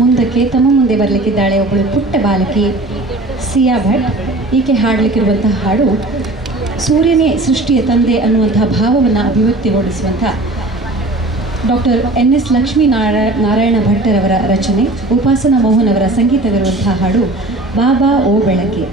ಮುಂದಕ್ಕೆ ತಮ್ಮ ಮುಂದೆ ಬರಲಿಕ್ಕಿದ್ದಾಳೆ ಒಬ್ಬಳು ಪುಟ್ಟ ಬಾಲಕಿ ಸಿಯಾ ಭಟ್. ಈಕೆ ಹಾಡಲಿಕ್ಕಿರುವಂತಹ ಹಾಡು ಸೂರ್ಯನೇ ಸೃಷ್ಟಿಯ ತಂದೆ ಅನ್ನುವಂತಹ ಭಾವವನ್ನು ಅಭಿವ್ಯಕ್ತಿಗೊಳಿಸುವಂಥ ಡಾಕ್ಟರ್ NS ಲಕ್ಷ್ಮೀನಾರಾಯಣ ಭಟ್ಟರವರ ರಚನೆ, ಉಪಾಸನಾ ಮೋಹನ್ ಅವರ ಸಂಗೀತವಿರುವಂತಹ ಹಾಡು ಬಾಬಾ ಓ ಬೆಳಗ್ಗೆ.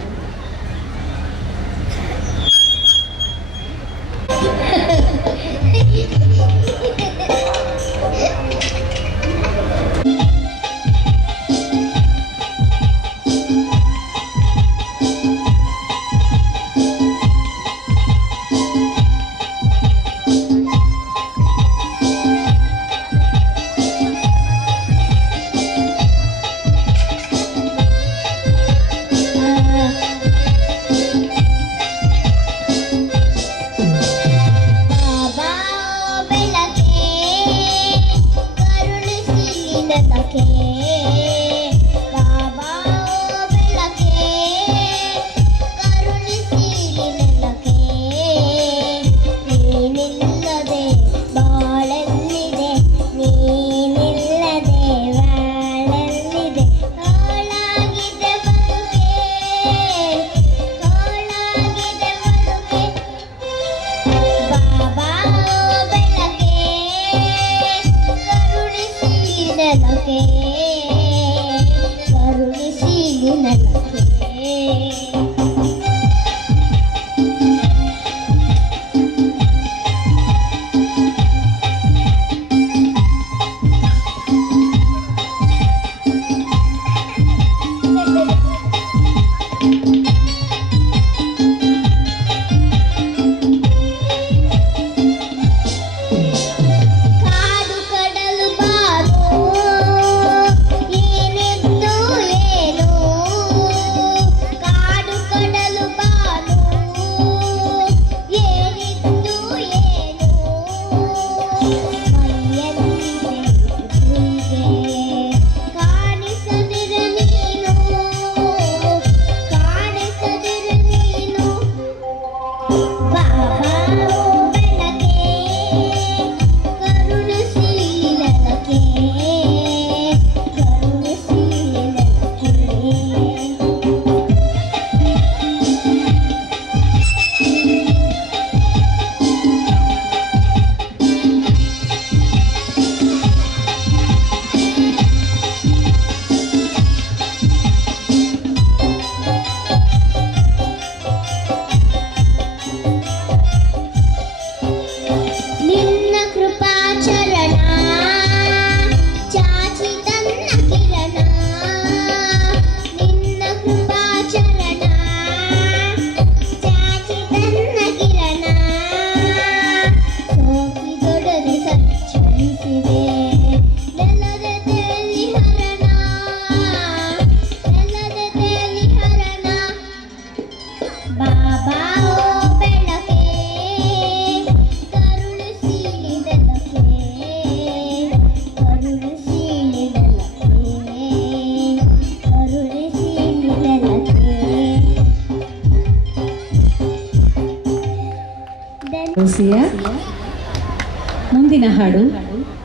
ಮುಂದಿನ ಹಾಡು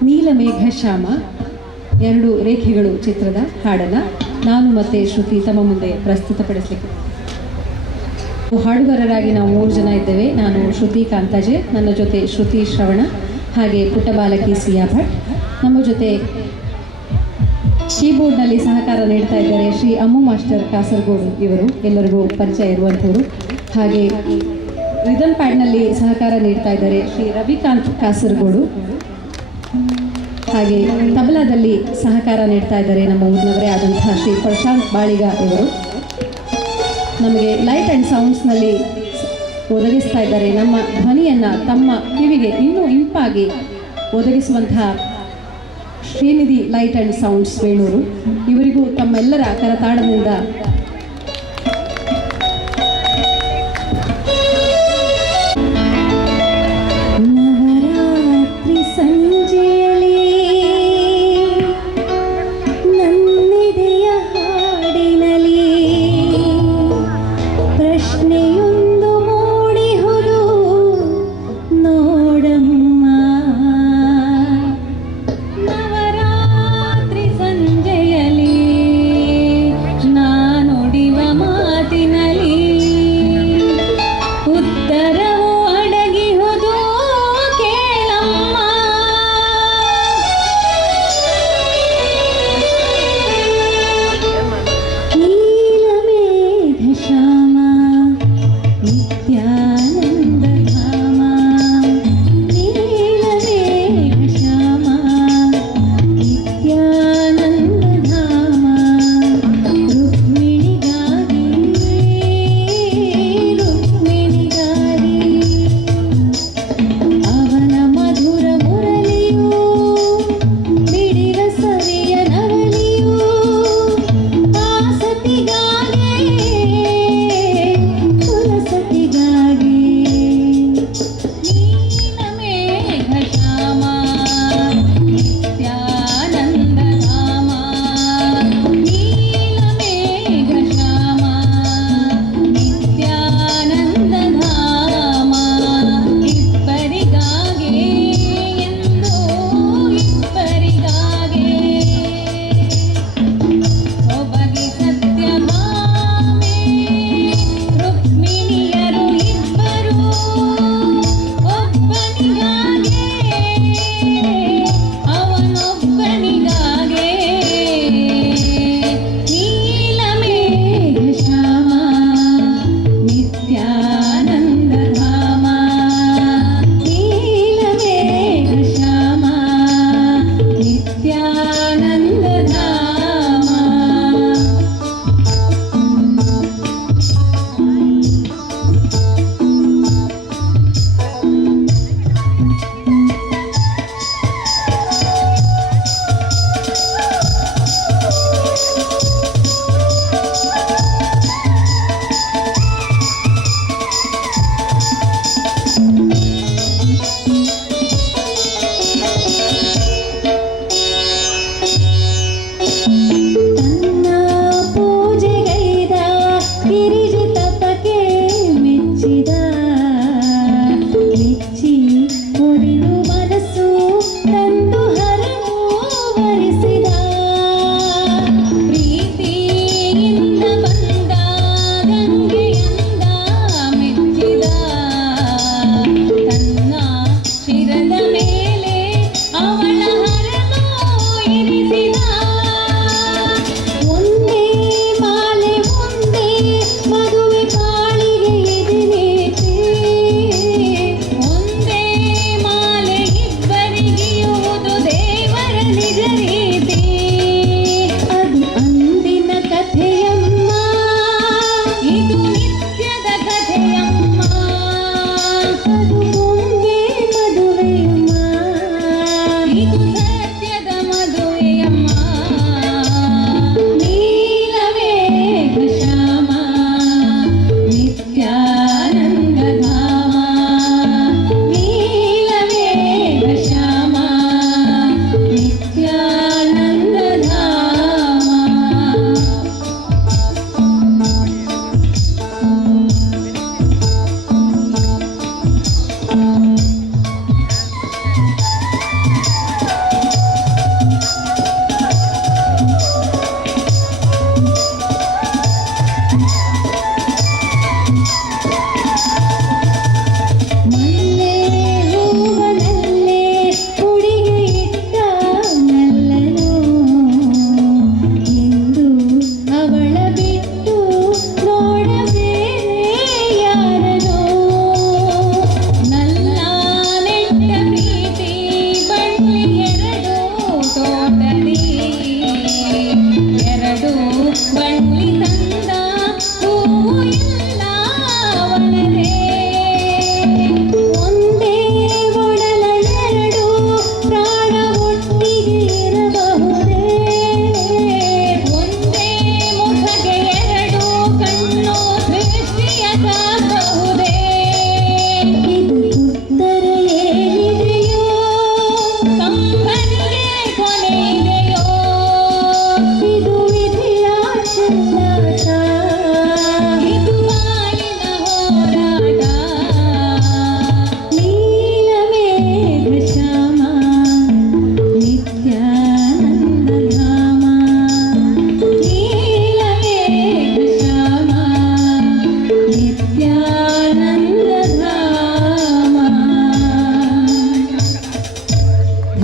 ನೀಲಮೇಘ ಶ್ಯಾಮ ಎರಡು ರೇಖೆಗಳು ಚಿತ್ರದ ಹಾಡನ್ನು ನಾನು ಮತ್ತೆ ಶ್ರುತಿ ತಮ್ಮ ಮುಂದೆ ಪ್ರಸ್ತುತಪಡಿಸಲಿಕ್ಕೆ. ಹಾಡುಗಾರರಾಗಿ ನಾವು 3 ಜನ ಇದ್ದೇವೆ. ನಾನು ಶ್ರುತಿ ಕಾಂತಾಜೆ, ನನ್ನ ಜೊತೆ ಶ್ರುತಿ ಶ್ರವಣ, ಹಾಗೆ ಪುಟ್ಟ ಬಾಲಕಿ ಸಿಯಾ ಭಟ್. ನಮ್ಮ ಜೊತೆ ಕೀಬೋರ್ಡ್ನಲ್ಲಿ ಸಹಕಾರ ನೀಡ್ತಾ ಇದ್ದಾರೆ ಶ್ರೀ ಅಮ್ಮು ಮಾಸ್ಟರ್ ಕಾಸರಗೋಡು. ಇವರು ಎಲ್ಲರಿಗೂ ಪರಿಚಯ ಇರುವಂಥವರು. ಹಾಗೆ ರಿದಮ್ ಪ್ಯಾಡ್ನಲ್ಲಿ ಸಹಕಾರ ನೀಡ್ತಾ ಇದ್ದಾರೆ ಶ್ರೀ ರವಿಕಾಂತ್ ಕಾಸರಗೋಡು. ಹಾಗೆ ತಬಲಾದಲ್ಲಿ ಸಹಕಾರ ನೀಡ್ತಾ ಇದ್ದಾರೆ ನಮ್ಮ ಊರಿನವರೇ ಆದಂತಹ ಶ್ರೀ ಪ್ರಶಾಂತ್ ಬಾಳಿಗ ಇವರು. ನಮಗೆ ಲೈಟ್ ಆ್ಯಂಡ್ ಸೌಂಡ್ಸ್ನಲ್ಲಿ ಒದಗಿಸ್ತಾ ಇದ್ದಾರೆ. ನಮ್ಮ ಧ್ವನಿಯನ್ನು ತಮ್ಮ ಕಿವಿಗೆ ಇನ್ನೂ ಇಂಪಾಗಿ ಒದಗಿಸುವಂತಹ Srinidhi light and sounds Venur. ಇವರಿಗೂ ತಮ್ಮೆಲ್ಲರ ಕರತಾಡದಿಂದ ನವರಾತ್ರಿ ಸಂಜೆಯಲ್ಲಿ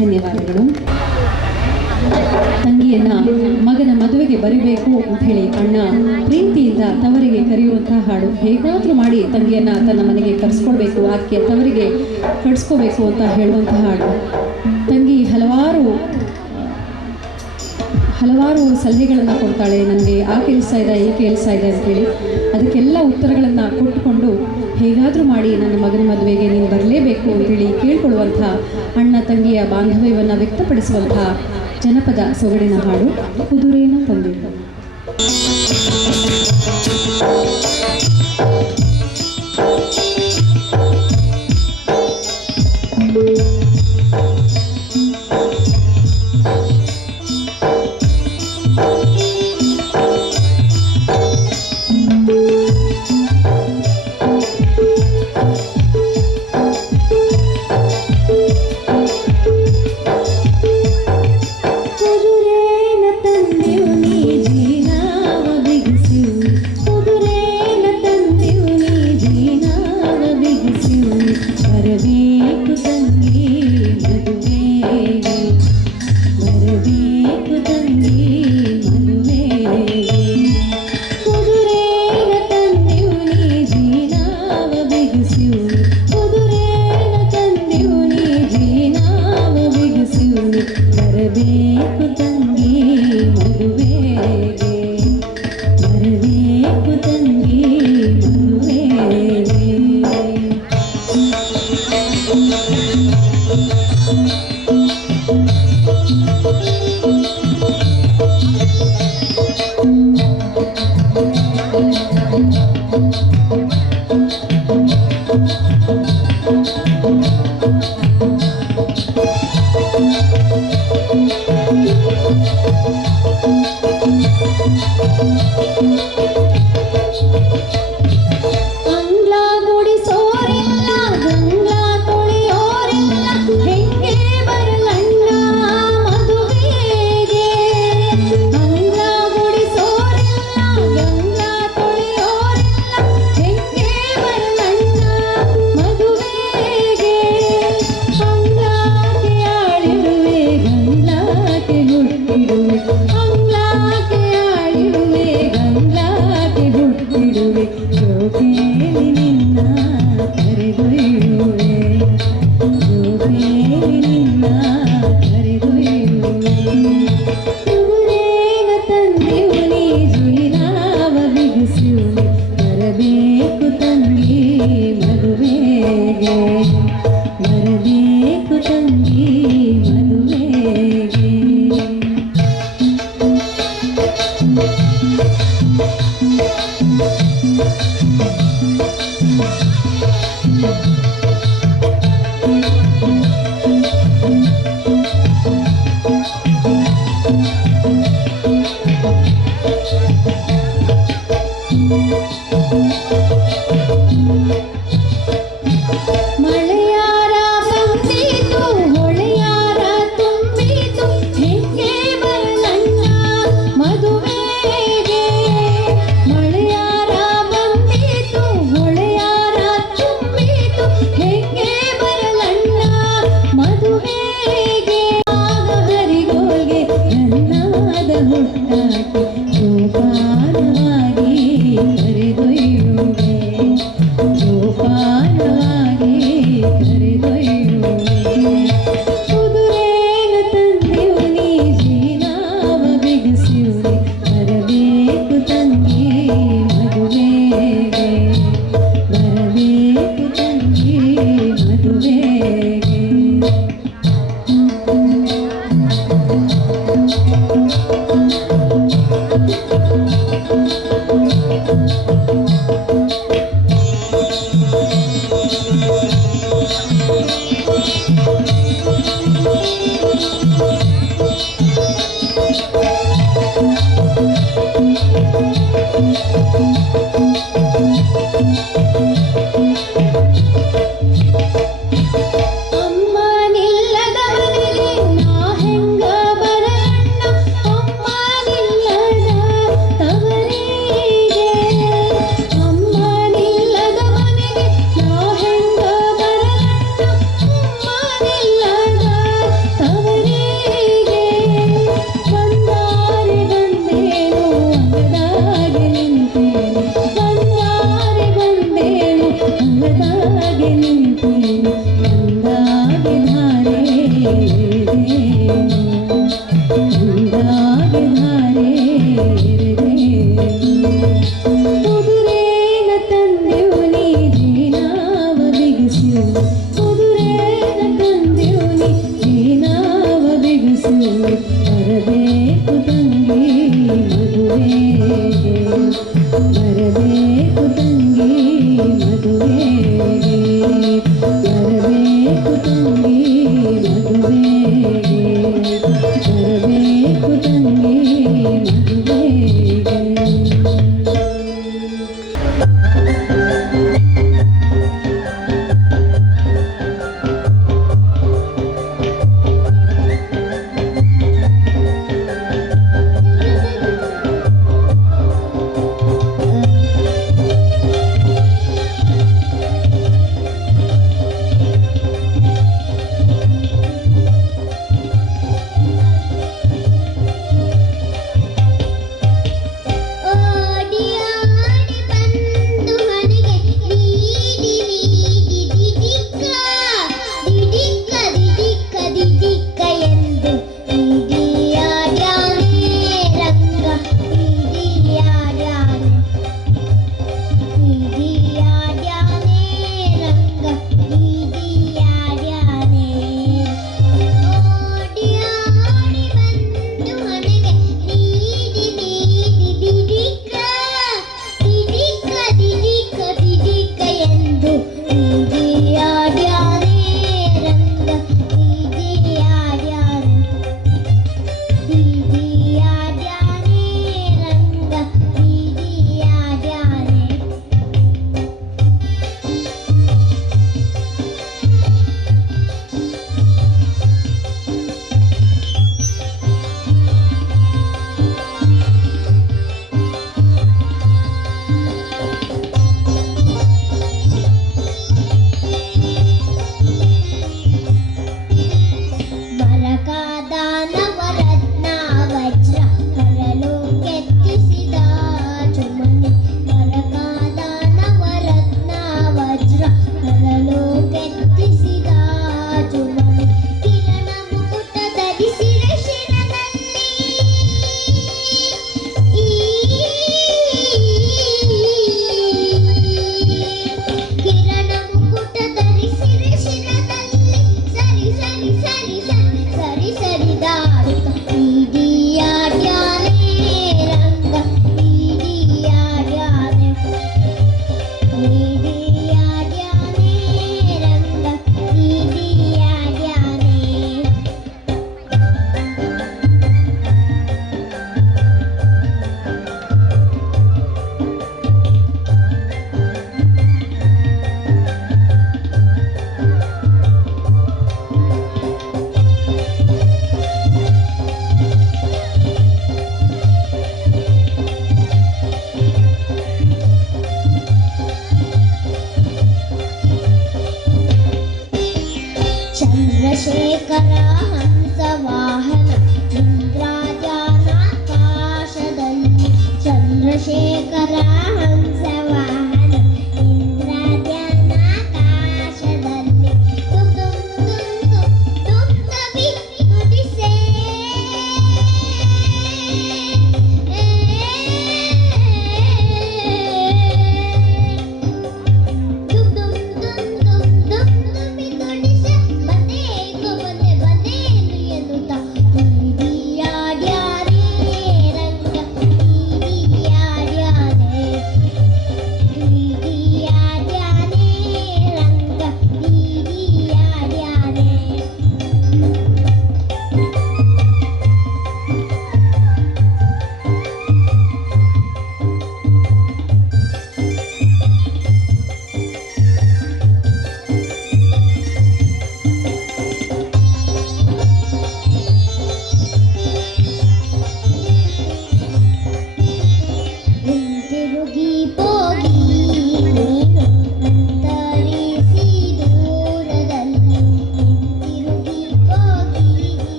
ಧನ್ಯವಾದಗಳು. ತಂಗಿಯನ್ನ ಮಗನ ಮದುವೆಗೆ ಬರಿಬೇಕು ಅಂತ ಹೇಳಿ ಅಣ್ಣ ಪ್ರೀತಿಯಿಂದ ತವರಿಗೆ ಕರೆಯುವಂತಹ ಹಾಡು. ಹೇಗಾದರೂ ಮಾಡಿ ತಂಗಿಯನ್ನ ತನ್ನ ಮನೆಗೆ ಕರೆಸ್ಕೊಳ್ಬೇಕು, ಆಕೆ ತವರಿಗೆ ಕಳಿಸ್ಕೋಬೇಕು ಅಂತ ಹೇಳುವಂತಹ ಹಾಡು. ತಂಗಿ ಹಲವಾರು ಸಲಹೆಗಳನ್ನು ಕೊಡ್ತಾಳೆ, ನನಗೆ ಆ ಕೆಲಸ ಇದೆ, ಈ ಕೆಲಸ ಇದೆ ಅಂತೇಳಿ. ಅದಕ್ಕೆಲ್ಲ ಉತ್ತರಗಳನ್ನು ಕೊಟ್ಟುಕೊಂಡು ಹೇಗಾದರೂ ಮಾಡಿ ನನ್ನ ಮಗನ ಮದುವೆಗೆ ನೀನು ಬರಲೇಬೇಕು ಅಂತೇಳಿ ಕೇಳ್ಕೊಳ್ಳುವಂಥ ಅಣ್ಣ ತಂಗಿಯ ಬಾಂಧವ್ಯವನ್ನು ವ್ಯಕ್ತಪಡಿಸುವಂಥ ಜನಪದ ಸೊಗಡಿನ ಹಾಡು ಕುದುರೇನ ತಂದಿದ್ದ. ಕುದುರೇನ ತಂದೆವು ನೀ ಜೀನಾವ ಬಿಗಿಸು, ಕುದುರೇನ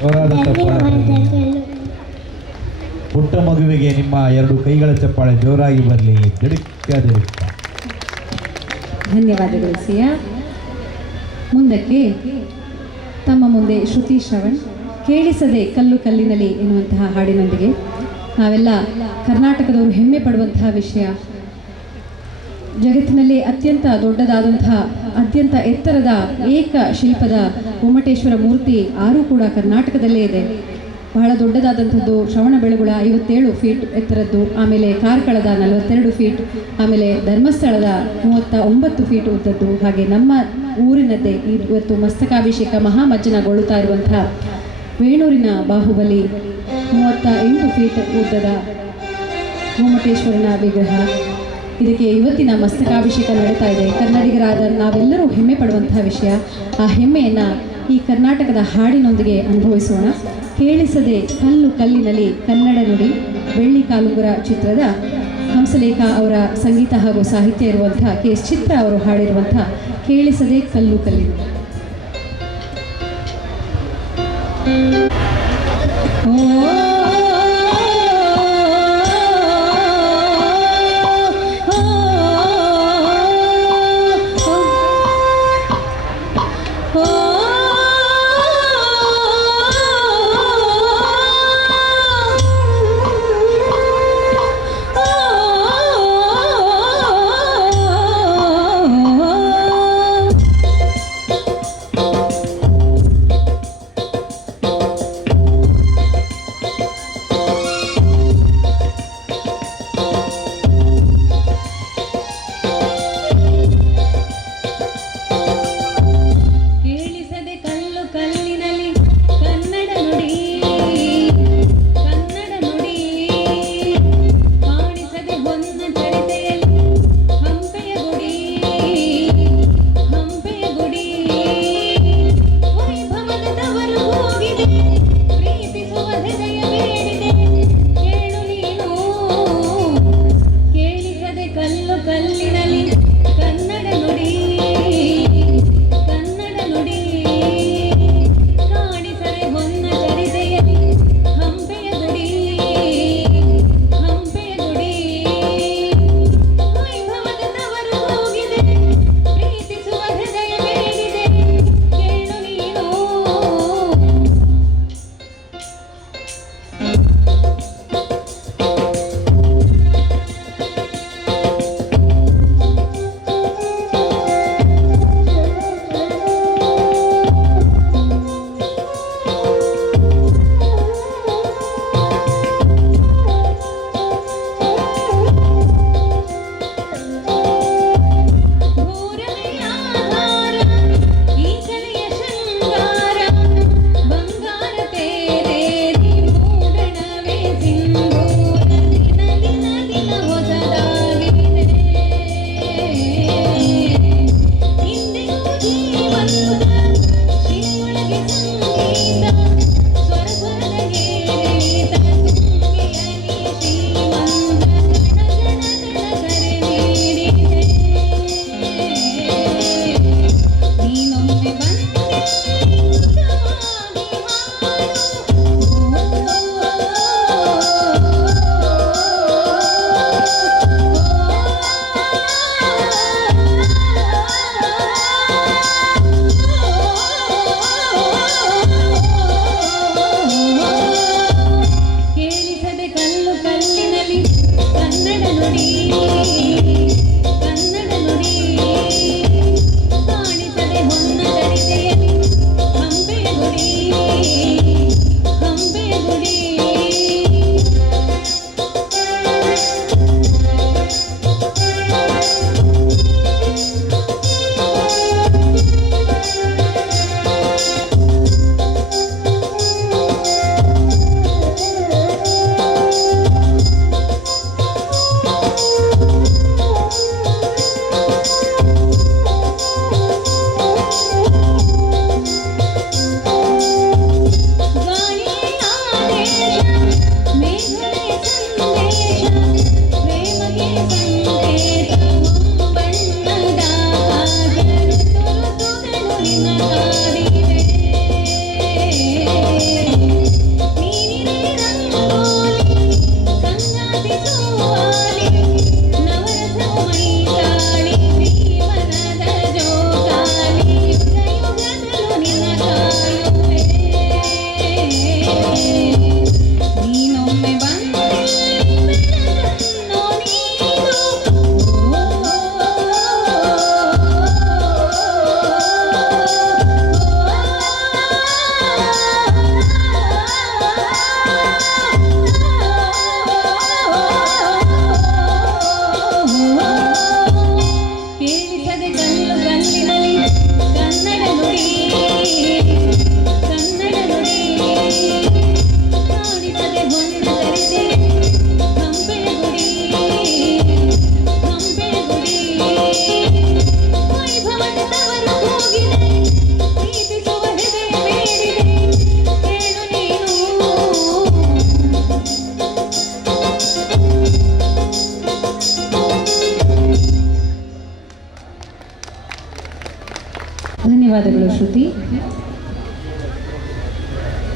ಜೋರಾದ ಚಪ್ಪಾಳೆ. ಧನ್ಯವಾದಗಳು. ಪುಟ್ಟ ಮಗುವಿಗೆ ನಿಮ್ಮ ಎರಡು ಕೈಗಳ ಚಪ್ಪಾಳೆ ಜೋರಾಗಿ ಬರಲಿ. ದಿಡುಕ್ಕ ದಿಡುಕ್ಕ. ಧನ್ಯವಾದಗಳು ಸಿಯಾ. ಮುಂದಕ್ಕೆ ತಮ್ಮ ಮುಂದೆ ಶ್ರುತಿ ಶ್ರವಣ್ ಕೇಳಿಸದೆ ಕಲ್ಲು ಕಲ್ಲಿನಲ್ಲಿ ಎನ್ನುವಂತಹ ಹಾಡಿನೊಂದಿಗೆ ನಾವೆಲ್ಲ ಕರ್ನಾಟಕದವರು ಹೆಮ್ಮೆ ಪಡುವಂತಹ ವಿಷಯ, ಜಗತ್ತಿನಲ್ಲಿ ಅತ್ಯಂತ ದೊಡ್ಡದಾದಂತಹ ಅತ್ಯಂತ ಎತ್ತರದ ಏಕ ಶಿಲ್ಪದ ಗೊಮ್ಮಟೇಶ್ವರ ಮೂರ್ತಿ ಆರೂ ಕೂಡ ಕರ್ನಾಟಕದಲ್ಲೇ ಇದೆ. ಬಹಳ ದೊಡ್ಡದಾದಂಥದ್ದು ಶ್ರವಣಬೆಳಗೊಳ 57 ಫೀಟ್ ಎತ್ತರದ್ದು, ಆಮೇಲೆ ಕಾರ್ಕಳದ 42 ಫೀಟ್, ಆಮೇಲೆ ಧರ್ಮಸ್ಥಳದ 39 ಫೀಟ್ ಉದ್ದದ್ದು. ಹಾಗೆ ನಮ್ಮ ಊರಿನದ್ದೇ ಇವತ್ತು ಮಸ್ತಕಾಭಿಷೇಕ ಮಹಾಮಜ್ಜನಗೊಳ್ಳುತ್ತಾ ಇರುವಂತಹ ವೇಣೂರಿನ ಬಾಹುಬಲಿ 38 ಫೀಟ್ ಉದ್ದದ ಗೊಮ್ಮಟೇಶ್ವರನ ವಿಗ್ರಹ. ಇದಕ್ಕೆ ಇವತ್ತಿನ ಮಸ್ತಕಾಭಿಷೇಕ ನಡೀತಾ ಇದೆ. ಕನ್ನಡಿಗರಾದ ನಾವೆಲ್ಲರೂ ಹೆಮ್ಮೆ ಪಡುವಂತಹ ವಿಷಯ. ಆ ಹೆಮ್ಮೆಯನ್ನು ಈ ಕರ್ನಾಟಕದ ಹಾಡಿನೊಂದಿಗೆ ಅನುಭವಿಸೋಣ. ಕೇಳಿಸದೆ ಕಲ್ಲು ಕಲ್ಲಿನಲ್ಲಿ ಕನ್ನಡ ನುಡಿ ಬೆಳ್ಳಿ ಕಾಲುಂಗುರ ಚಿತ್ರದ ಹಂಸಲೇಖ ಅವರ ಸಂಗೀತ ಹಾಗೂ ಸಾಹಿತ್ಯ ಇರುವಂಥ ಕೆ.ಎಸ್. ಚಿತ್ರ ಅವರು ಹಾಡಿರುವಂಥ ಕೇಳಿಸದೆ ಕಲ್ಲು ಕಲ್ಲಿನಲ್ಲಿ.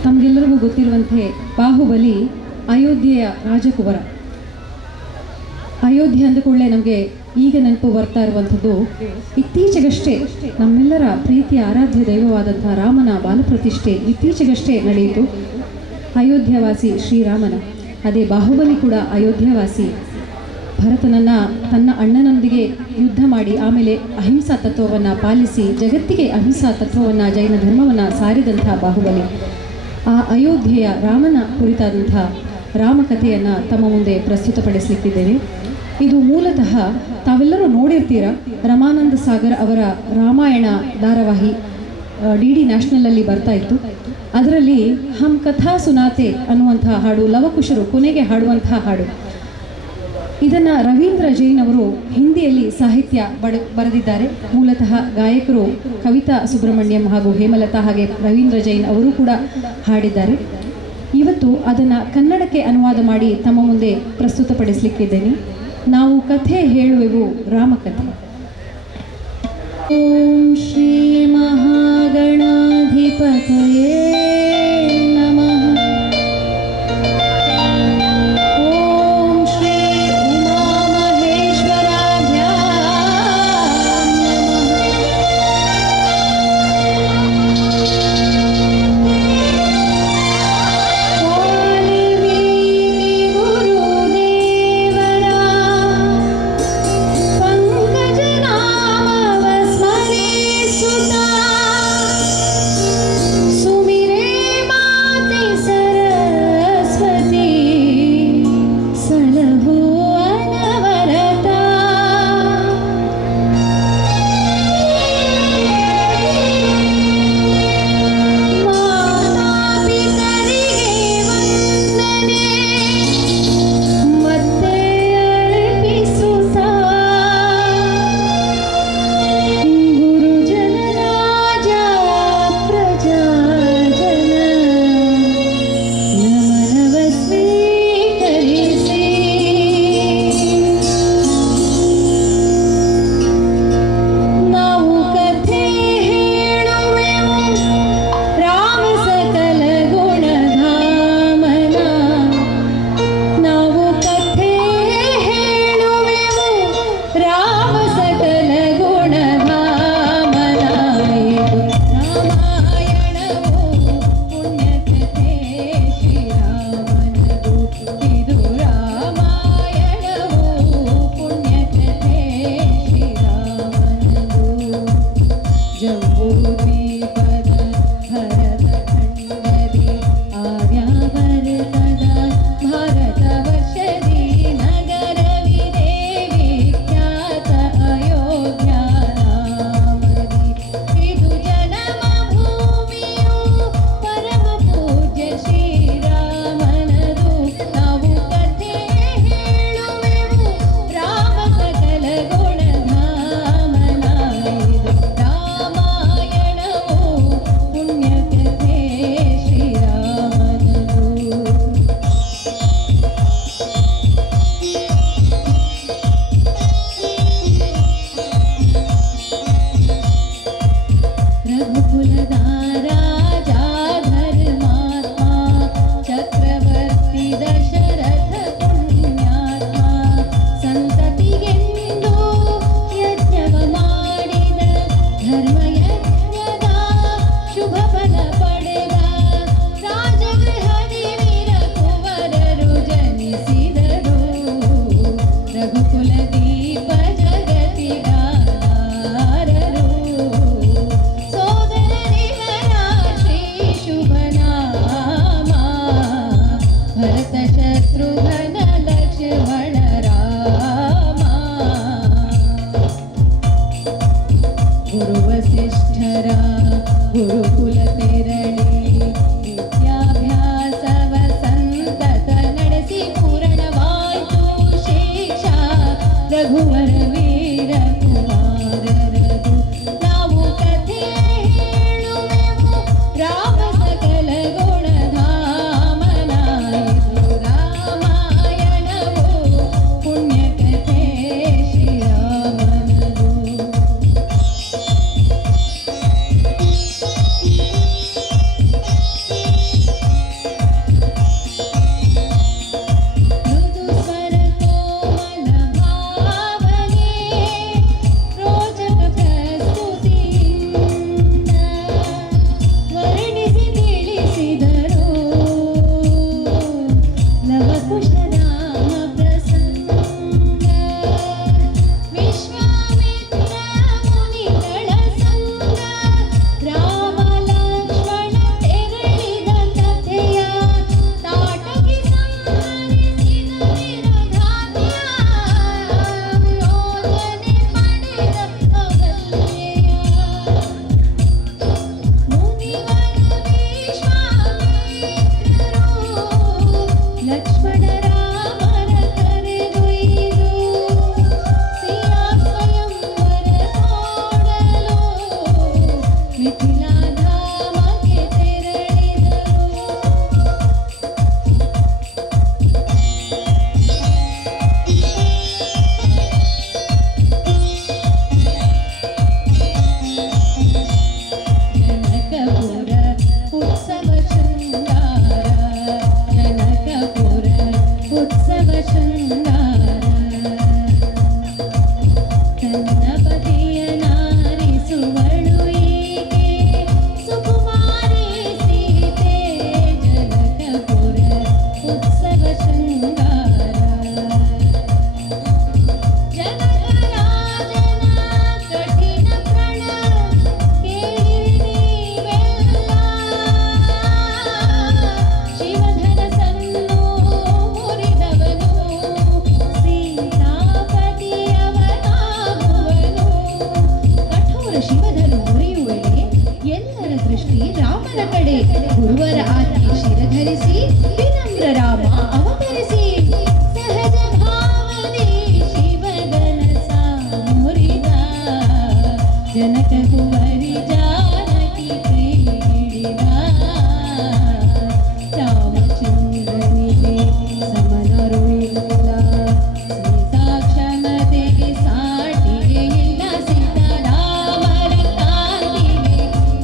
ತಮಗೆಲ್ಲರಿಗೂ ಗೊತ್ತಿರುವಂತೆ ಬಾಹುಬಲಿ ಅಯೋಧ್ಯೆಯ ರಾಜಕುವರ. ಅಯೋಧ್ಯೆ ಅಂದ ಕೂಡಲೇ ನಮಗೆ ಈಗ ನೆನಪು ಬರ್ತಾ ಇರುವಂಥದ್ದು ಇತ್ತೀಚೆಗಷ್ಟೇ ನಮ್ಮೆಲ್ಲರ ಪ್ರೀತಿಯ ಆರಾಧ್ಯ ದೈವವಾದಂಥ ರಾಮನ ಬಾಲಪ್ರತಿಷ್ಠೆ ಇತ್ತೀಚೆಗಷ್ಟೇ ನಡೆಯಿತು. ಅಯೋಧ್ಯವಾಸಿ ಶ್ರೀರಾಮನ, ಅದೇ ಬಾಹುಬಲಿ ಕೂಡ ಅಯೋಧ್ಯವಾಸಿ. ಭರತನನ್ನು ತನ್ನ ಅಣ್ಣನೊಂದಿಗೆ ಯುದ್ಧ ಮಾಡಿ ಆಮೇಲೆ ಅಹಿಂಸಾ ತತ್ವವನ್ನು ಪಾಲಿಸಿ ಜಗತ್ತಿಗೆ ಅಹಿಂಸಾ ತತ್ವವನ್ನು ಜೈನ ಧರ್ಮವನ್ನು ಸಾರಿದಂಥ ಬಾಹುಬಲಿ. ಆ ಅಯೋಧ್ಯೆಯ ರಾಮನ ಕುರಿತಾದಂಥ ರಾಮಕಥೆಯನ್ನು ತಮ್ಮ ಮುಂದೆ ಪ್ರಸ್ತುತಪಡಿಸಲಿಕ್ಕಿದ್ದೇವೆ. ಇದು ಮೂಲತಃ ತಾವೆಲ್ಲರೂ ನೋಡಿರ್ತೀರ, ರಮಾನಂದ ಸಾಗರ್ ಅವರ ರಾಮಾಯಣ ಧಾರಾವಾಹಿ ಡಿ ನ್ಯಾಷನಲಲ್ಲಿ ಬರ್ತಾ ಇತ್ತು. ಅದರಲ್ಲಿ ಹಮ್ ಕಥಾ ಸುನಾತೆ ಅನ್ನುವಂಥ ಹಾಡು, ಲವಕುಶರು ಕೊನೆಗೆ ಹಾಡುವಂಥ ಹಾಡು. ಇದನ್ನು ರವೀಂದ್ರ ಜೈನ್ ಅವರು ಹಿಂದಿಯಲ್ಲಿ ಸಾಹಿತ್ಯ ಬರೆದಿದ್ದಾರೆ. ಮೂಲತಃ ಗಾಯಕರು ಕವಿತಾ ಸುಬ್ರಹ್ಮಣ್ಯಂ ಹಾಗೂ ಹೇಮಲತಾ, ಹಾಗೆ ರವೀಂದ್ರ ಜೈನ್ ಅವರು ಕೂಡ ಹಾಡಿದ್ದಾರೆ. ಇವತ್ತು ಅದನ್ನು ಕನ್ನಡಕ್ಕೆ ಅನುವಾದ ಮಾಡಿ ತಮ್ಮ ಮುಂದೆ ಪ್ರಸ್ತುತಪಡಿಸಲಿಕ್ಕಿದ್ದೇನೆ. ನಾವು ಕಥೆ ಹೇಳುವೆವು ರಾಮಕಥೆ. ಓಂ ಶ್ರೀ ಮಹಾಗಣಾಧಿಪತಯೇ ನಮಃ. ಓಂ ಶ್ರೀ ಉಮಾಮಹೇಶ್ವರಾಭ್ಯಾಂ ನಮಃ. ಹರಿಸಿ ವಿನಮ್ರ ರಾಮ ಅವತರಿಸಿ ಸಹಜ ಭಾವನೆ ಶಿವಗಣ ಸಾಮುರಿದ ಜನಕ ಕುವರಿ ಜಾನಕಿ ಕೈ ಹಿಡಿದ ರಾಮಚಂದ್ರನಿಗೆ ಸಮನರು ಇಲ್ಲ ಸೀತಾ ಕ್ಷಮತೆಗೆ ಸಾಟಿಗೆ ಇಲ್ಲ ಸೀತಾರಾಮರ ಕಾಂತಿಗೆ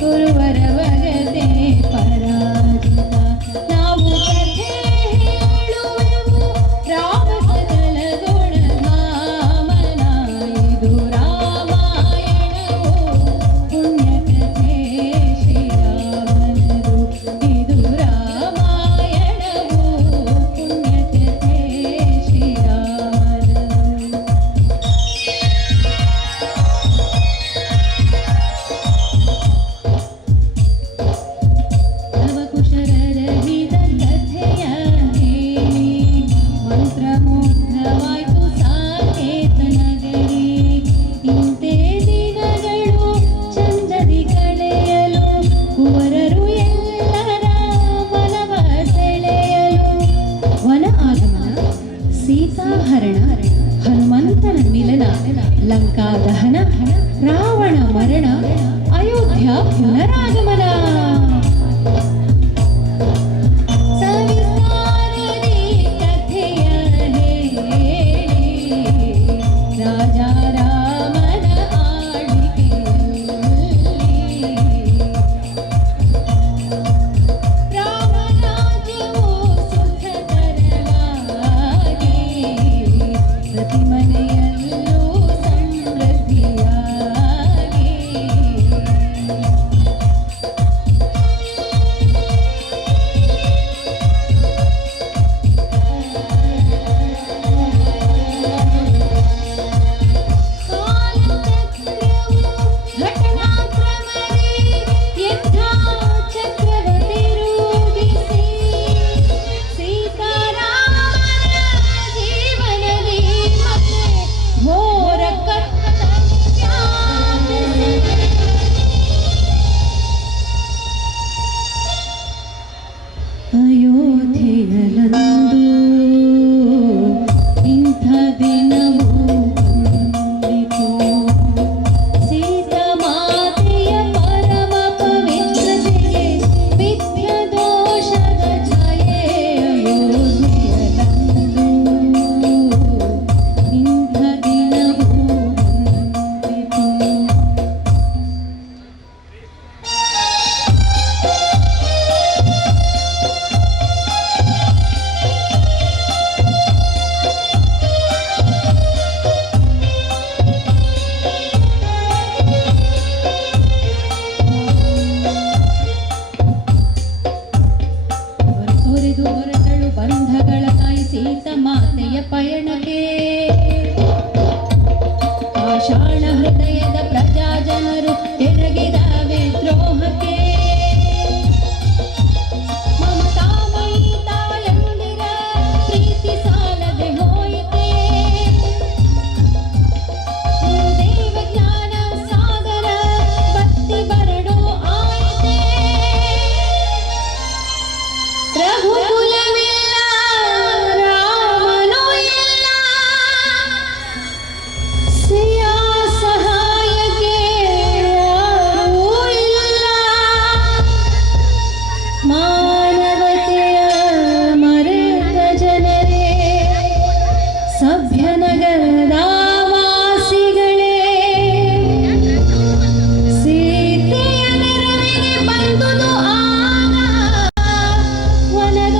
ಗುರುವರ ವರದೆ ಪರಾಜಿತ ನಾವು ಕಥೆ ಹೇಳುವೆವು ರಾಮ ಸಕಲ ಗುಣಧಾಮನ ಇದು ರಾಮಾಯಣವು ಪುಣ್ಯಕಥೆ ಶ್ರೀರಾಮನದು ಇದು ರಾಮಾಯಣವು ಪುಣ್ಯಕಥೆ ಶ್ರೀರಾಮನದು ನವಕುಶರಹಿತ ಕಥೆಯ ಹೇಳಿ ಮಂತ್ರಮುಗ್ಧವಾಯ್ತು ಸಾಕೇತ ನಗರಿ ಇಂತೆ ದಿನಗಳು ಚಂದದಿ ಕಳೆಯಲು ಕುವರರು ಎಲ್ಲರ ಮನವ ಸೆಳೆಯಲು ವನ ಆಗಮನ ಸೀತಾಹರಣ ಹನುಮಂತನ ಮಿಲನ ಲಂಕಾ ದಹನ ರಾವಣ ಮರಣ ಅಯೋಧ್ಯ ಪುನರಾಗಮನ ಸವಿಸ್ತಾರದಿ ಕಥೆಯ ಹೇಳಿ ರಾಜ ರಾಮನ ಆಳ್ವಿಕೆಯಲ್ಲಿ ರಾಮರಾಜ್ಯವು ಸುಖಕರವಾಗಿ ಪ್ರತಿ ಮನೆಯಲ್ಲೂ ಸಮೃದ್ಧಿಯಾಗಿ ಕಾಲಚಕ್ರವು ಘಟನಾಕ್ರಮದಿ ಎಂಥ ಚಕ್ರವರ್ತಿ ರೂಪಿಸಿ ಸೀತಾರಾಮನ ಜೀವನದಿ ಮತ್ತೆ ಘೋರ ಕರ್ತವ್ಯ ಅಯೋಧ್ಯೆಯಲ್ಲಂದು ಇಂಥ ದಿನವೂ ಬಂದಿತು ಸೀತಾಮಾತೆಯ ಪರಮ ಪವಿತ್ರತೆಗೆ ಮಿಥ್ಯ ದೋಷದ ಛಾಯೆ ಅಯೋಧ್ಯೆಯಲ್ಲಂದು ಇಂಥ ದಿನವೂ ಬಂದಿತು ತೊರೆದು ಹೊರಟಳು ಬಂಧಗಳ ತಾಯಿ ಸೀತಾ ಮಾತೆಯ ಪಯಣಕ್ಕೆ ಆಷಾಢ ಹೃದಯದ ಪ್ರಜಾ ಜನರು ತೆರಗಿದ ವಿದ್ರೋಹಕ್ಕೆ ಮಮತಾಮಯಿ ತಾಯಂದಿರ ಪ್ರೀತಿ ಸಾಲದೆ ಹೋಯಿತೆ ದೇವ ಜ್ಞಾನ ಸಾಗರ ಭಕ್ತಿ ಬರಡು ಆಯಿತೆ ರಘುಕುಲವಿಲ್ಲ ರಾಮನು ಇಲ್ಲ ಸಿಯ ಸಹಾಯಕ್ಕೆ ಯಾರೂ ಇಲ್ಲ ಮಾನವತೆಯ ಮರೆತ ಜನರೇ ಸಭ್ಯನಗರದ ವಾಸಿಗಳೇ ಸೀತೆಯ ನೆರವಿಗೆ ಬಂದುದು ಆಗ ವನದ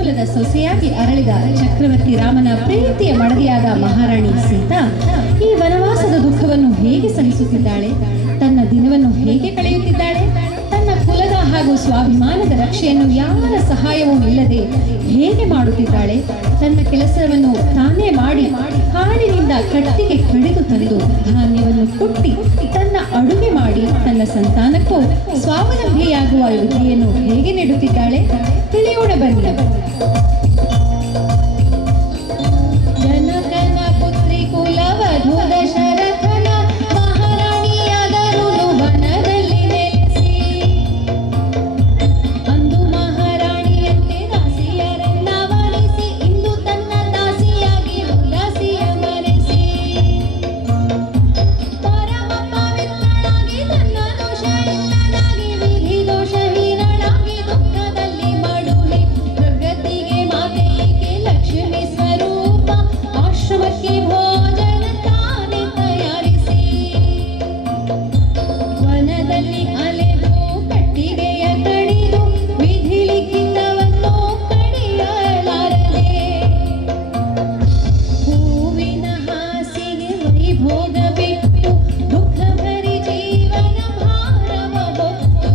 ರಘುಕುಲದ ಸೊಸೆಯಾಗಿ ಅರಳಿದ ಚಕ್ರವರ್ತಿ ರಾಮನ ಪ್ರೀತಿಯ ಮಡದಿಯಾದ ಮಹಾರಾಣಿ ಸೀತಾ ಈ ವನವಾಸದ ದುಃಖವನ್ನು ಹೇಗೆ ಸಹಿಸುತ್ತಿದ್ದಾಳೆ? ತನ್ನ ದಿನವನ್ನು ಹೇಗೆ ಕಳೆಯುತ್ತಿದ್ದಾಳೆ? ತನ್ನ ಕುಲದ ಹಾಗೂ ಸ್ವಾಭಿಮಾನದ ರಕ್ಷೆಯನ್ನು ಯಾರ ಸಹಾಯವೂ ಇಲ್ಲದೆ ಹೇಗೆ ಮಾಡುತ್ತಿದ್ದಾಳೆ? ತನ್ನ ಕೆಲಸವನ್ನು ತಾನೇ ಮಾಡಿ ಕಾಡಿನಿಂದ ಕಟ್ಟಿಗೆ ಕಡಿದು ತಂದು ಧಾನ್ಯವನ್ನು ಕುಟ್ಟಿ ತನ್ನ ಅಡುಗೆ ಮಾಡಿ ತನ್ನ ಸಂತಾನಕ್ಕೂ ಸ್ವಾವಲಂಬಿಯಾಗುವ ವಿದ್ಯೆಯನ್ನು ಹೇಗೆ ನೀಡುತ್ತಿದ್ದಾಳೆ? ತಿಳಿಯೋಣ ಬನ್ನಿ. ಜನಕನ ಪುತ್ರಿ ಕುಲವಧು ದಶರಥನ ಮಹಾರಾಣಿಯಾದರು ವನದಲ್ಲಿ ನೆಲೆಸಿ. ಅಂದು ಮಹಾರಾಣಿಯಂತೆ ದಾಸಿಯರನ್ನ ವರಿಸಿ ಇಂದು ತನ್ನ ದಾಸಿಯಾಗಿ ದಾಸಿಯ ಮರೆಸಿ ಪರಮ ಪವಿತ್ರಳಾಗಿ ತನ್ನ ದೋಷವಿಲ್ಲದಾಗಿ ವಿಧಿ ದೋಷಹೀನಳಾಗಿ ದುಃಖದಲ್ಲಿ ಮಡುಹಿ ಪ್ರಗತಿಗೆ ಮಾತೆಗೆ ಲಕ್ಷ್ಮಿ ಸ್ವರೂಪ ಆಶ್ರಮಕ್ಕೆ ಭೋಜನ ತಾನೇ ತಯಾರಿಸಿ ವನದಲ್ಲಿ ಅಲೆದು ಕಟ್ಟಿಗೆಯ ಕಡಿದು ವಿಧಿ ಲಿಖಿತವನ್ನು ಕಡಿಯಲಾರದೆ ಹೂವಿನ ಹಾಸಿಗೆ ವೈಭೋಗ ಬಿಟ್ಟು ದುಃಖ ಭರಿ ಜೀವನ ಭಾರವ ಹೊತ್ತು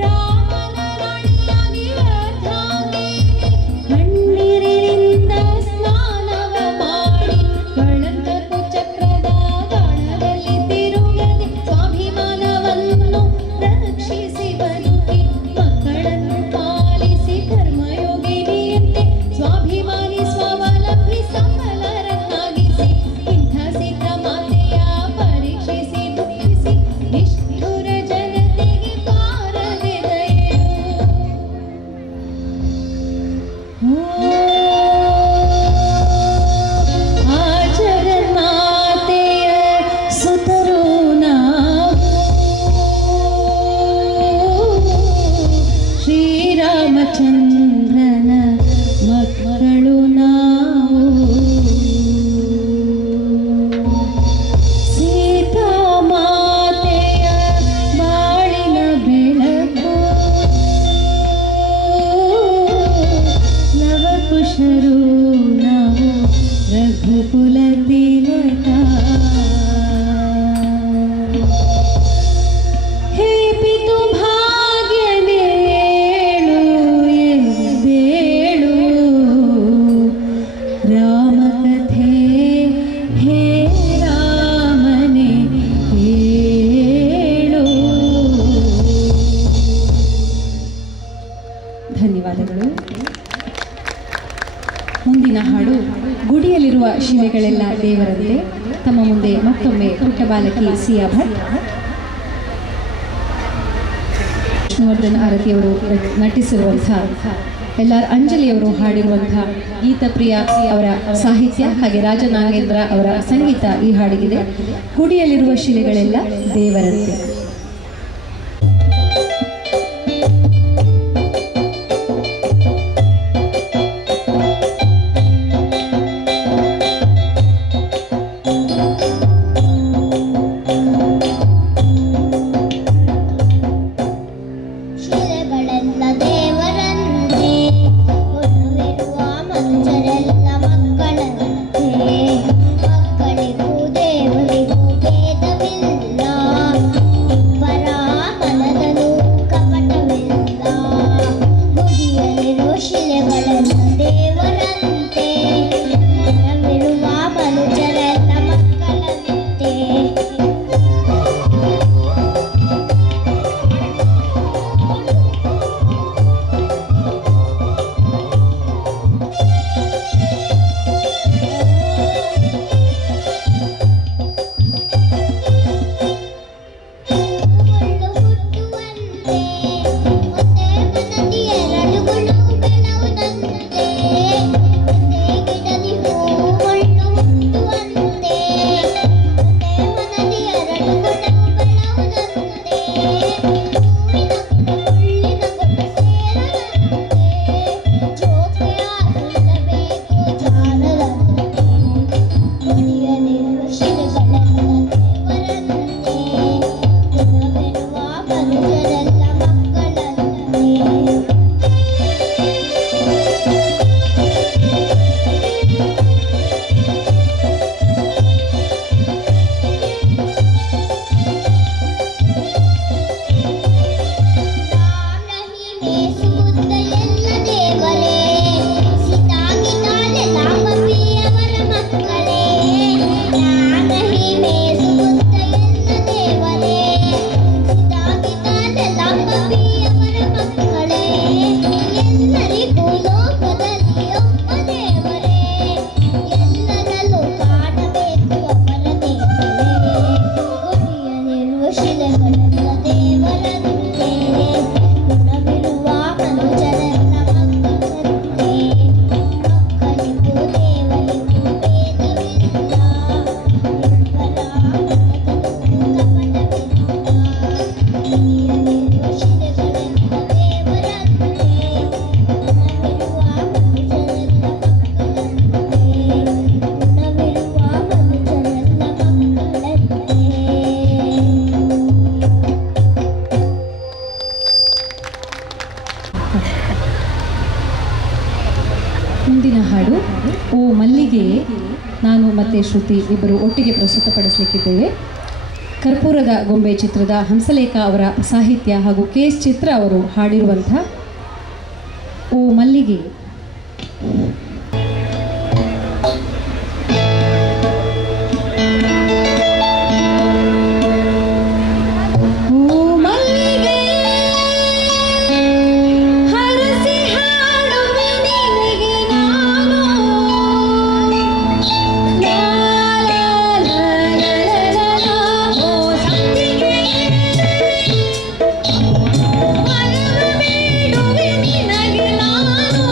ರಾಮನ ರಾಣಿಯಾಗಿ ಅರ್ಧಾಂಗಿನಿ ಕಣ್ಣೀರಿನಿಂದ ಸ್ನಾನವ ಮಾಡಿ ಕಳಂಕ ಕುಚಕ್ರದ ಗಾಣದಲ್ಲಿ ತಿರುಗದೆ ಸ್ವಾಭಿಮಾನವನ್ನು ರಕ್ಷಿಸಿ ಬದುಕಿ ಮಕ್ಕಳನ್ನು ಪಾಲಿಸಿ ಕರ್ಮಯೋಗಿನಿಯಂತೆ ಸ್ವಾಭಿಮಾನಿ ಸ್ವಾವಲಂಬಿ ಸಫಲರನ್ನಾಗಿಸಿ ಇಂಥ ಸಿದ್ಧ ಮಾತೆಯ ಪರೀಕ್ಷಿಸಿ ದುಃಖಿಸಿ ನಿಷ್ಠುರ ಜನತೆಗೆ ಪಾರದೆ ದಯೆಯು. ಆ ಜಗನ್ಮಾತೆಯ ಸುತರು ನಾವು ಶ್ರೀರಾಮಚಂದ್ರನ ಮಕ್ಕಳು ನಾವು ಸೀತಾಮಾತೆಯ ಬಾಳಿನ ಬೆಳಕು ಲವಕುಶರು ನಾವು ರಘುಕುಲ ತಿಲಕ. ಹೇ ಪಿತು ಭಾಗ್ಯನೇಳು ಎದ್ದೇಳು ರಾಮಕಥೆ ಹೇ ರಾಮನೇ ಹೇಳು. ಧನ್ಯವಾದಗಳು. ಮುಂದಿನ ಹಾಡು ಗುಡಿಯಲ್ಲಿರುವ ಶಿಲೆಗಳೆಲ್ಲ ದೇವರಂತೆ. ತಮ್ಮ ಮುಂದೆ ಮತ್ತೊಮ್ಮೆ ಪುಟ್ಟ ಬಾಲಕಿ ಸಿಯಾ ಭಟ್, ವಿಷ್ಣುವರ್ಧನ್ ಆರತಿಯವರು ನಟಿಸಿರುವಂತಹ LR ಅಂಜಲಿಯವರು ಹಾಡಿರುವಂತಹ ಗೀತಪ್ರಿಯ ಅವರ ಸಾಹಿತ್ಯ ಹಾಗೆ ರಾಜನಾಗೇಂದ್ರ ಅವರ ಸಂಗೀತ ಈ ಹಾಡಿಗಿದೆ. ಗುಡಿಯಲ್ಲಿರುವ ಶಿಲೆಗಳೆಲ್ಲ ದೇವರಂತೆ. ಶಿಲೆಗಳೆಲ್ಲ ದೇವರಂತೆ ಗುಣವಿರುವ ಮನುಜರೆಲ್ಲ ಮಕ್ಕಳಂತೆ ಮಕ್ಕಳಿಗೂ ದೇವರಿಗೂ ಭೇದವಿಲ್ಲ ಇಬ್ಬರ ಮನದಲ್ಲೂ ಕಪಟವಿಲ್ಲ ಗುಡಿಯಲ್ಲಿರೋ ಶಿಲೆಗಳೆಲ್ಲ ದೇವರಂತೆ ಗುಣವಿರುವ ಮನುಜರೆಲ್ಲ ಮಕ್ಕಳಂತೆ ಮನುಜರೆಲ್ಲ ಹಂಬಪಿಯವರ ಮಕ್ಕಳೇ ಎಲ್ಲರಿಗೂ ಲೋಕದಲ್ಲಿ ಒಬ್ಬ ದೇವರೇ ಎಲ್ಲರಲ್ಲೂ ಕಾಣಬೇಕು ಅವರ ದೇವರೇ ಗುಡಿಯಲ್ಲಿರುವ ಶಿಲೆಗಳೆಲ್ಲ ದೇವರಂತೆ ಗುಣವಿರುವ ಮನುಜರೆಲ್ಲ ಮಕ್ಕಳಂತೆ ಮಕ್ಕಳಿಗೂ ದೇವರಿಗೂ ಭೇದವಿಲ್ಲ ಇಬ್ಬರ ಮನದಲ್ಲೂ ಕಪಟವಿಲ್ಲ ಗುಡಿಯಲ್ಲಿರುವ ಶಿಲೆಗಳೆಲ್ಲ ದೇವರಂತೆ ಗುಣವಿರುವ ಮನುಜರೆಲ್ಲ ಮಕ್ಕಳಂತೆ ಗುಣವಿರುವ ಮನುಜರೆಲ್ಲ ಮಕ್ಕಳಂತೆ. ಮುಂದಿನ ಹಾಡು ಓ ಮಲ್ಲಿಗೆ ನಾನು ಮತ್ತೆ ಶ್ರುತಿ ಇಬ್ಬರು ಒಟ್ಟಿಗೆ ಪ್ರಸ್ತುತಪಡಿಸಲಿಕ್ಕಿದ್ದೇವೆ. ಕರ್ಪೂರದ ಗೊಂಬೆ ಚಿತ್ರದ ಹಂಸಲೇಖ ಅವರ ಸಾಹಿತ್ಯ ಹಾಗೂ ಕೆ.ಎಸ್. ಚಿತ್ರ ಅವರು ಹಾಡಿರುವಂಥ ಓ ಮಲ್ಲಿಗೆ. ಓ ಮಲ್ಲಿಗೆ ಹರಸಿ ಹಾಡುವೆ ನಿನಗೆ ನಾನು ಲಾ ಲಾ ಲಾ ಲಾ ಲಾ ಲಾ. ಓ ಸಂಪಿಗೆ ಒಲವು ಬೇಡುವೆ ನಿನಗೆ ನಾನು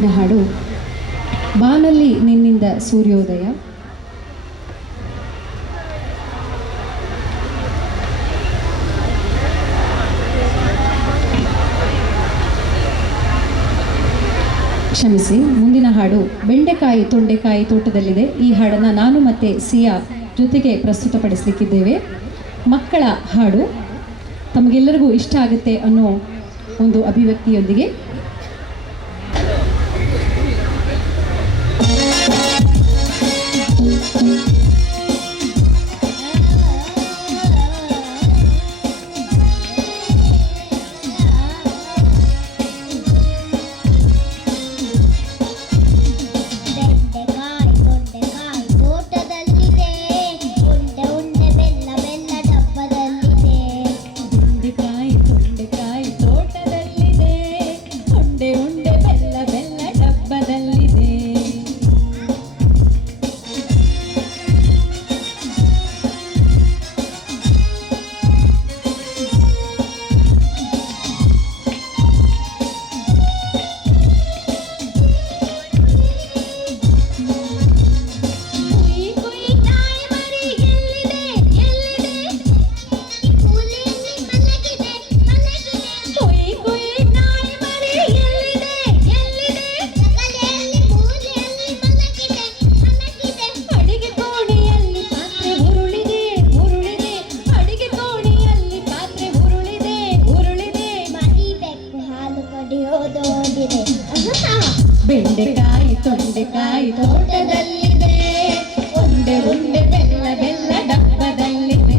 ಮುಂದಿನ ಹಾಡು ಬಾನಲ್ಲಿ ನಿನ್ನಿಂದ ಸೂರ್ಯೋದಯ. ಕ್ಷಮಿಸಿ, ಮುಂದಿನ ಹಾಡು ಬೆಂಡೆಕಾಯಿ ತೊಂಡೆಕಾಯಿ ತೋಟದಲ್ಲಿದೆ. ಈ ಹಾಡನ್ನು ನಾನು ಮತ್ತು ಸಿಯಾ ಜೊತೆಗೆ ಪ್ರಸ್ತುತಪಡಿಸಲಿಕ್ಕಿದ್ದೇವೆ. ಮಕ್ಕಳ ಹಾಡು ತಮಗೆಲ್ಲರಿಗೂ ಇಷ್ಟ ಆಗುತ್ತೆ ಅನ್ನೋ ಒಂದು ಅಭಿವ್ಯಕ್ತಿಯೊಂದಿಗೆ ಬೆಂಡೆಕಾಯಿ ತೊಂಡೆಕಾಯಿ ತೋಟದಲ್ಲಿದೆ, ಉಂಡೆ ಉಂಡೆ ಬೆಲ್ಲ ಬೆಲ್ಲ ಡಬ್ಬದಲ್ಲಿದೆ. ಬೆಂಡೆಕಾಯಿ ತೊಂಡೆಕಾಯಿ ತೋಟದಲ್ಲಿದೆ, ಉಂಡೆ ಉಂಡೆ ಬೆಲ್ಲ ಬೆಲ್ಲ ಡಬ್ಬದಲ್ಲಿದೆ. ಕುಯ್ ಕುಯ್ ನಾಯಿ ಮರಿ ಎಲ್ಲಿದೆ ಎಲ್ಲಿದೆ? ಕೂಲಿಯಲ್ಲಿ ಮಲಗಿದೆ ಮಲಗಿದೆ. ಕೊಯ್ ಕೊಯ್ ನಾಯಿ ಮರಿ ಎಲ್ಲಿದೆ ಎಲ್ಲಿದೆ? ಜಗಲಿಯಲ್ಲಿ ಮೂಲೆಯಲ್ಲಿ ಮಲಗಿದೆ ಮಲಗಿದೆ. ಅಡಿಗೆ ಕೋಣೆಯಲ್ಲಿ ಪಾತ್ರೆ ಉರುಳಿದೆ ಉರುಳಿದೆ, ಅಡಿಗೆ ಕೋಣೆಯಲ್ಲಿ ಪಾತ್ರೆ ಉರುಳಿದೆ ಉರುಳಿದೆ. ಮರಿ ಬೆಕ್ಕು ಹಾಲು ಕಡಿಯೋದೋಡಿದೆ. ಬೆಂಡೆಕಾಯಿ ತೊಂಡೆಕಾಯಿ ತೋಟದಲ್ಲಿದೆ, ಉಂಡೆ ಉಂಡೆ ಬೆಲ್ಲ ಬೆಲ್ಲ ಡಬ್ಬದಲ್ಲಿದೆ.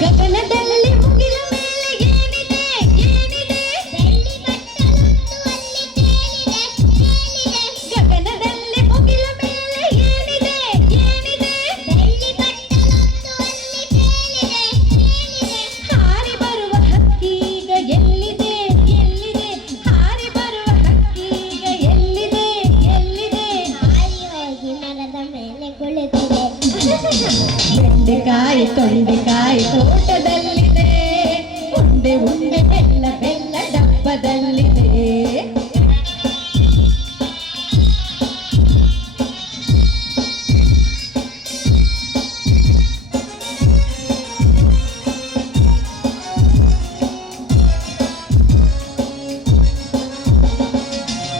ಗಗನದಲ್ಲಿ ಮುಗಿಲ ಮೇಲೆ ಏನಿದೆ ಏನಿದೆ? ಬೆಳ್ಳಿ ಬಟ್ಟಲೊಂದು ಅಲ್ಲಿ ತೇಲಿದೆ ತೇಲಿದೆ. ಗಗನದಲ್ಲಿ ಮುಗಿಲ ಮೇಲೆ ಏನಿದೆ ಏನಿದೆ? ಬೆಳ್ಳಿ ಬಟ್ಟಲೊಂದು ಅಲ್ಲಿ ತೇಲಿದೆ ತೇಲಿದೆ. ಹಾರಿ ಬರುವ ಹಕ್ಕೀಗ ಎಲ್ಲಿದೆ ಎಲ್ಲಿದೆ? ಹಾರಿ ಬರುವ ಹಕ್ಕೀಗ ಎಲ್ಲಿದೆ ಎಲ್ಲಿದೆ? ಹಾರಿ ಹೋಗಿ ಮರದ ಮೇಲೆ ಕುಳಿತಿದೆ. ಬೆಂಡೆಕಾಯಿ ತೊಂಡೆಕಾಯಿ ತೋಟದಲ್ಲಿದೆ, ಉಂಡೆ ಉಂಡೆ ಬೆಲ್ಲ ಬೆಲ್ಲ ಡಬ್ಬದಲ್ಲಿದೆ.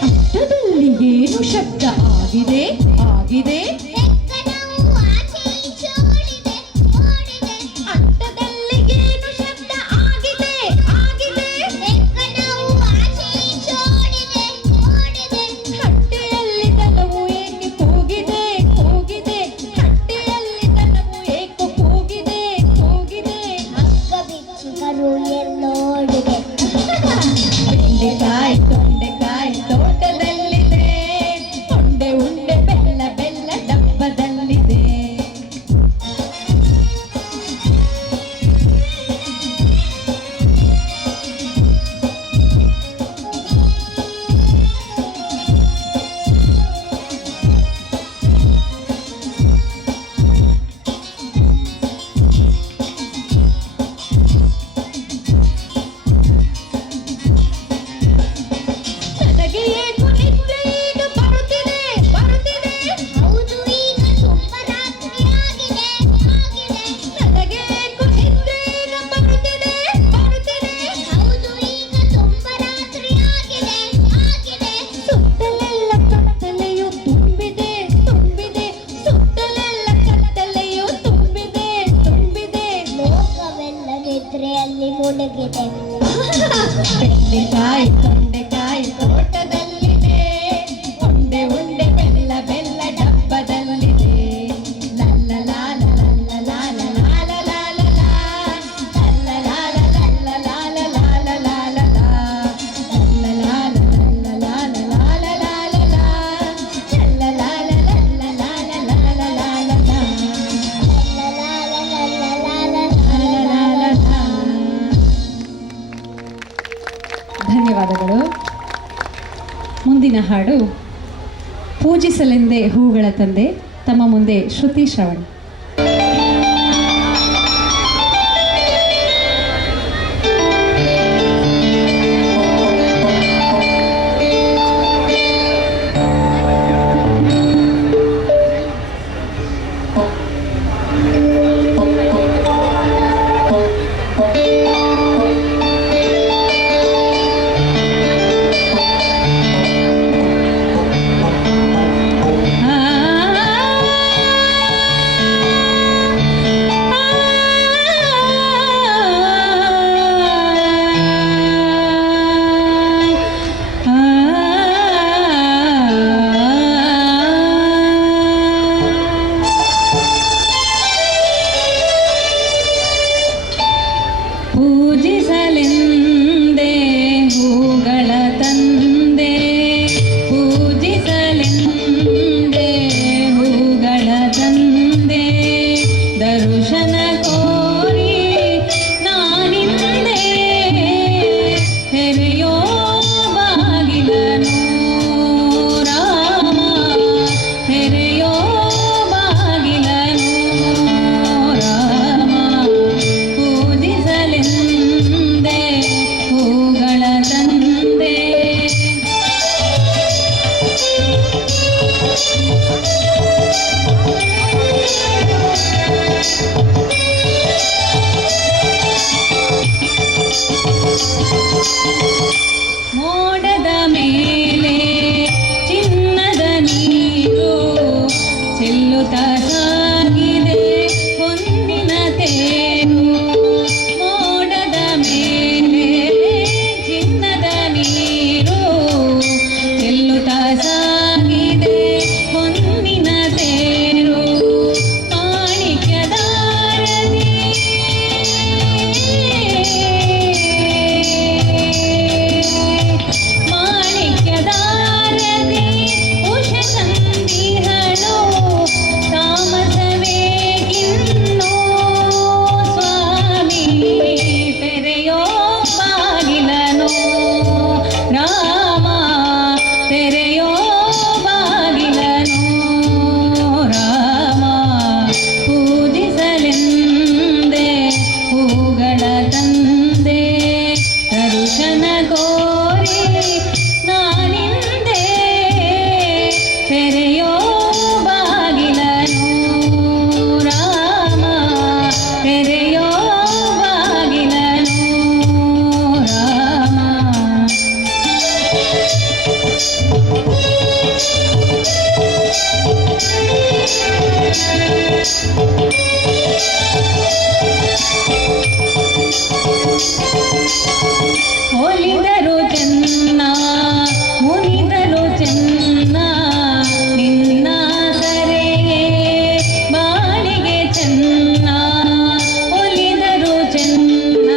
ಅಷ್ಟದಲ್ಲಿ ಏನು ಶಬ್ದ ಆಗಿದೆ ಆಗಿದೆ? ಬೆಕ್ಕನವು ಆಚೆ ಈಚೆ ಓಡಿದೆ ಓಡಿದೆ. ಅಟ್ಟದಲ್ಲಿ ಏನು ಶಬ್ದ ಆಗಿದೆ ಆಗಿದೆ? ಬೆಕ್ಕನವು ಆಚೆ ಈಚೆ ಓಡಿದೆ ಓಡಿದೆ. ಹಟ್ಟಿಯಲ್ಲಿ ದನವು ಏಕೆ ಕೂಗಿದೆ ಕೂಗಿದೆ? ಹಟ್ಟಿಯಲ್ಲಿ ದನವು ಏಕೆ ಕೂಗಿದೆ ಕೂಗಿದೆ? ಹಗ್ಗ ಬಿಚ್ಚಿ ಕರು ಎಲ್ಲೋಡಿದೆ. ಬೆಂಡೆಕಾಯಿ ತೊಂಡೆಕಾಯಿ ತೋಟದಲ್ಲಿದೆ, ಉಂಡೆ ಉಂಡೆ ಬೆಲ್ಲ ಬೆಲ್ಲ ಡಬ್ಬ ಮುಂದಿನ ಹಾಡು ಪೂಜಿಸಲೆಂದೇ ಹೂಗಳ ತಂದೆ. ತಮ್ಮ ಮುಂದೆ ಶ್ರುತಿ ಶ್ರವಣ್. ಪೂಜಿಸಲೆಂದೇ ಹೂಗಳ ತಂದೆ, ಪೂಜಿಸಲೆಂದೇ ಹೂಗಳ ತಂದೆ, ದರ್ಶನ ಕೋರಿ ನಾನಿಂದೆ ಹೆರೆಯೋ ಬಾಗಿಲನು ರಾಮ, ಹೆರೆಯೋ ಬಾಗಿಲನು ರಾಮ, ಪೂಜಿಸಲೆಂದೇ ಹೂಗಳ ತಂದೆ. ಮೋಡದ ಮೇಲೆ ಚಿನ್ನದ ನೀರು ಚೆಲ್ಲುತ್ತಾ ಸಾಗಿದೆ ಹೊನ್ನಿನ ತೇರು, ಮೋಡದ ಮೇಲೆ ಚಿನ್ನದ ನೀರು ಚೆಲ್ಲುತ್ತಾ ಸಾಗಿದೆ ಹೊನ್ನಿನ ತೇರು, ಮಾಣಿಕ್ಯದಾರತಿ ಮಾಣಿಕ್ಯದಾರತಿ ಉಷ ಸಂಧಿಹಳು ತಾಮಸವೇಗಿನ್ನೋ ಸ್ವಾಮಿ, ತೆರೆಯೋ ಬಾಗಿಲನು ರಾಮ, ತೆರೆಯೋ ಬಾಗಿಲನು ರಾಮ, ಪೂಜಿಸಲೆಂದೇ ಹೂಗಳ ತಂದೆ, ದರ್ಶನ ಕೋರಿ ನಾನಿಂದೆ ತೆರೆಯೋ ಬಾಗಿಲನು ರಾಮ, ತೆರೆಯೋ ಬಾಗಿಲನು ರಾಮ. ಒಲಿದರು ಚೆನ್ನ ಮುನಿದರು ಚೆನ್ನ ನಿನ್ನ ಸರೆಯೇ ಬಾಳಿಗೆ ಚೆನ್ನ, ಒಲಿದರು ಚೆನ್ನ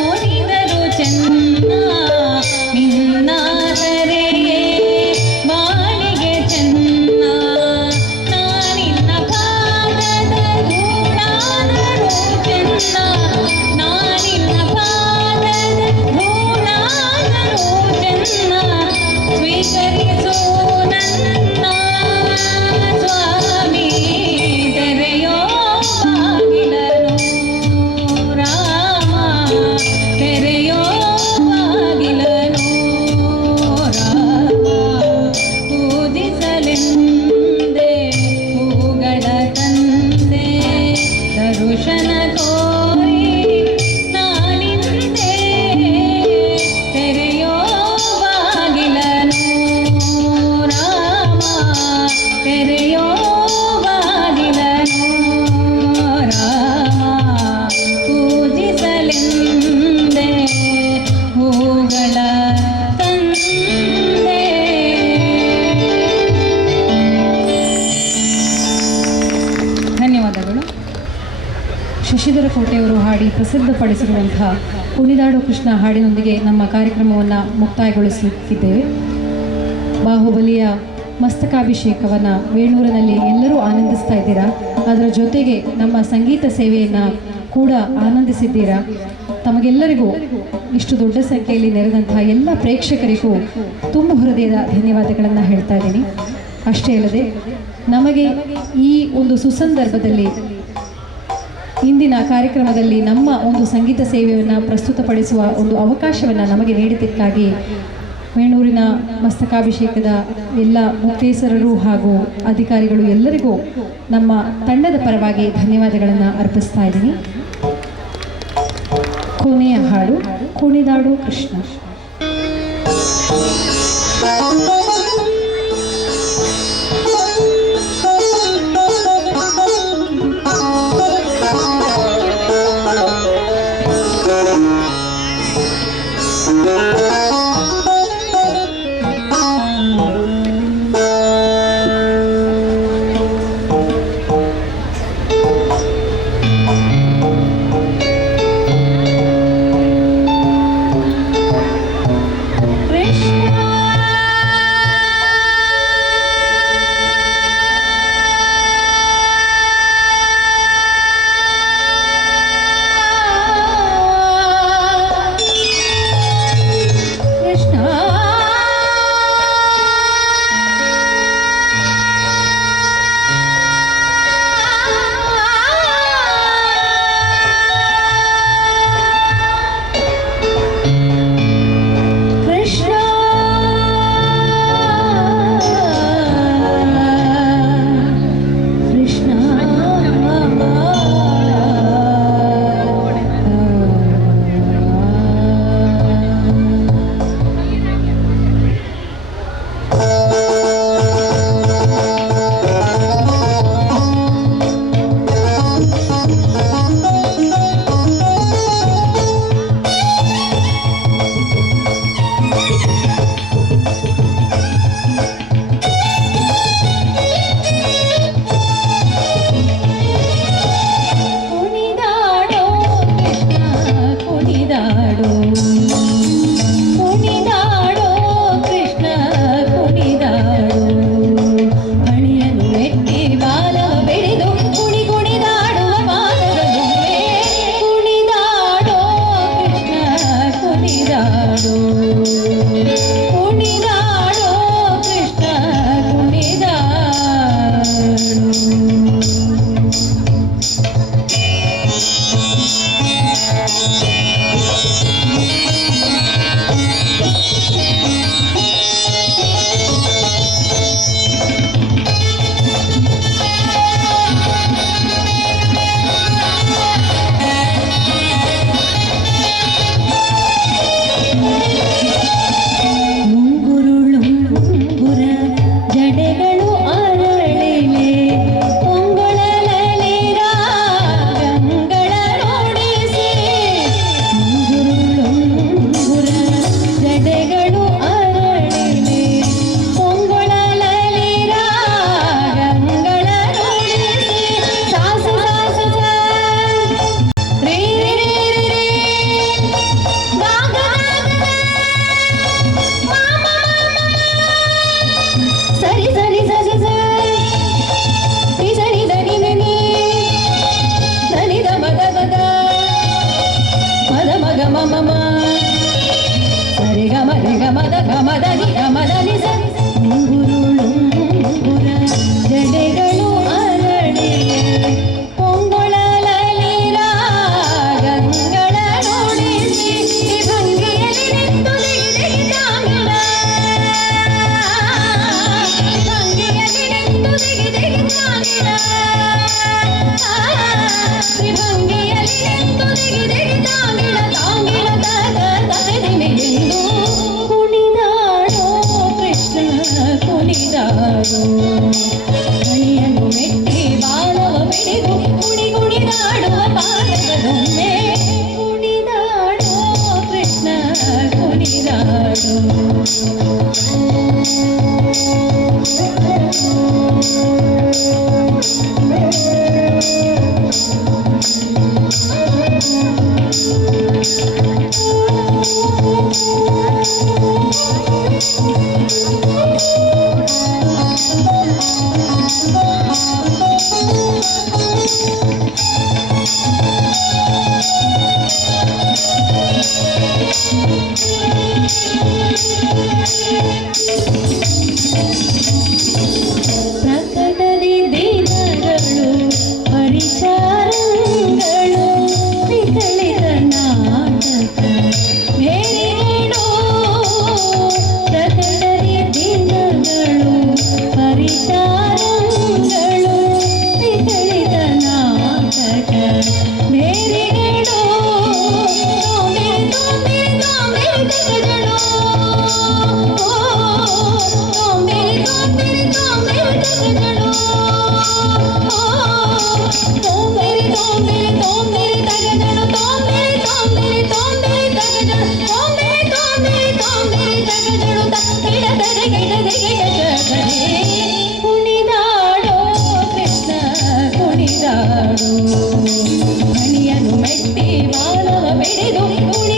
ಮುನಿದರು ಚೆನ್ನ ನಿನ್ನ ಸರೆಯೇ ಬಾಳಿಗೆ ಚೆನ್ನ, ನಾನಿನ್ನ ಪಾದದ ಧೂಳಾದರೂ ಚೆನ್ನ, ನಾನಿನ್ನ ಪಾದದ ಧೂಳಾದರೂ ಚೆನ್ನ, ಸ್ವೀಕರಿಸು ನನ್ನ ಸ್ವಾಮಿ, ತೆರೆಯೋ ಬಾಗಿಲನು ರಾಮ, ತೆರೆಯೋ ಬಾಗಿಲನು ರಾಮ, ಪೂಜಿಸಲೆಂದೇ ಹೂಗಳ ತಂದೆ, ದರ್ಶನ ಕೋರಿ ನಾನಿಂದೆ ತೆರೆಯೋ ಬಾಗಿಲನು ರಾಮ, ತೆರೆಯೋ ಬಾಗಿಲನು ರಾಮ, ಪೂಜಿಸಲೆಂದೇ ಹೂಗಳ ತಂದೆ. ಧನ್ಯವಾದಗಳು. ಶಶಿಧರ ಕೋಟೆಯವರು ಹಾಡಿ ಪ್ರಸಿದ್ಧಪಡಿಸಿರುವಂತಹ ಕುಣಿದಾಡು ಕೃಷ್ಣ ಹಾಡಿನೊಂದಿಗೆ ನಮ್ಮ ಕಾರ್ಯಕ್ರಮವನ್ನು ಮುಕ್ತಾಯಗೊಳಿಸುತ್ತಿದ್ದೇವೆ. ಬಾಹುಬಲಿಯ ಮಸ್ತಕಾಭಿಷೇಕವನ್ನು ವೇಣೂರಿನಲ್ಲಿ ಎಲ್ಲರೂ ಆನಂದಿಸ್ತಾ ಇದ್ದೀರಾ. ಅದರ ಜೊತೆಗೆ ನಮ್ಮ ಸಂಗೀತ ಸೇವೆಯನ್ನು ಕೂಡ ಆನಂದಿಸಿದ್ದೀರಾ. ತಮಗೆಲ್ಲರಿಗೂ ಇಷ್ಟು ದೊಡ್ಡ ಸಂಖ್ಯೆಯಲ್ಲಿ ನೆರೆದಂತಹ ಎಲ್ಲ ಪ್ರೇಕ್ಷಕರಿಗೂ ತುಂಬ ಹೃದಯದ ಧನ್ಯವಾದಗಳನ್ನು ಹೇಳ್ತಾ ಇದ್ದೀನಿ. ಅಷ್ಟೇ ಅಲ್ಲದೆ ನಮಗೆ ಈ ಒಂದು ಸುಸಂದರ್ಭದಲ್ಲಿ ಇಂದಿನ ಕಾರ್ಯಕ್ರಮದಲ್ಲಿ ನಮ್ಮ ಒಂದು ಸಂಗೀತ ಸೇವೆಯನ್ನು ಪ್ರಸ್ತುತಪಡಿಸುವ ಒಂದು ಅವಕಾಶವನ್ನು ನಮಗೆ ನೀಡಿದ್ದಕ್ಕಾಗಿ ವೇಣೂರಿನ ಮಸ್ತಕಾಭಿಷೇಕದ ಎಲ್ಲ ಮುಕ್ತೇಸರರು ಹಾಗೂ ಅಧಿಕಾರಿಗಳು ಎಲ್ಲರಿಗೂ ನಮ್ಮ ತಂಡದ ಪರವಾಗಿ ಧನ್ಯವಾದಗಳನ್ನು ಅರ್ಪಿಸ್ತಾ ಇದ್ದೀನಿ. ಕೊನೆಯ ಹಾಡು ಕುಣಿದಾಡು ಕೃಷ್ಣ. ಜಡೆಗಳು ಅರಳಿ ಪೊಂಗೊಳಲಲಿ ರಾಗಗಳ ನುಡಿಸಿ ಭಂಗಿಯಲ್ಲಿ ನಿಂತು ದಿಗಿದಿಗಿದಾಂಗಿಳ ಭಂಗಿಯಲ್ಲಿ ನಿಂತು ದಿಗಿದಿಗಿದಾಂಗಿಳ ಭಂಗಿಯಲ್ಲಿ ನಿಂತು ದಿಗಿದಿಗಿದಾಂಗಿಳ ತಾಂಗಿಳ ತಗದಿಮೆಗೆಂದು ಕುಣಿದಾಡೋ ಕೃಷ್ಣ ಕುಣಿದಾಡೋ ಮಣಿಯನ್ನು ಮೆಟ್ಟಿ ಬಾಳವ ಮಿಡಿದು ಕುಣಿ ಕುಣಿದಾಡುವ ಪಾದಗಳೊಮ್ಮೆ ಕುಣಿದಾಡೋ ಕೃಷ್ಣ ಕುಣಿದಾಡೋ ಸರಿ ಕುಣಿದಾಡೋ ಕೃಷ್ಣ ಕುಣಿದಾಡೋ ಮಣಿಯನ್ನು ಮೆಟ್ಟಿ ಬಾಲವ ಬೆಳೆದು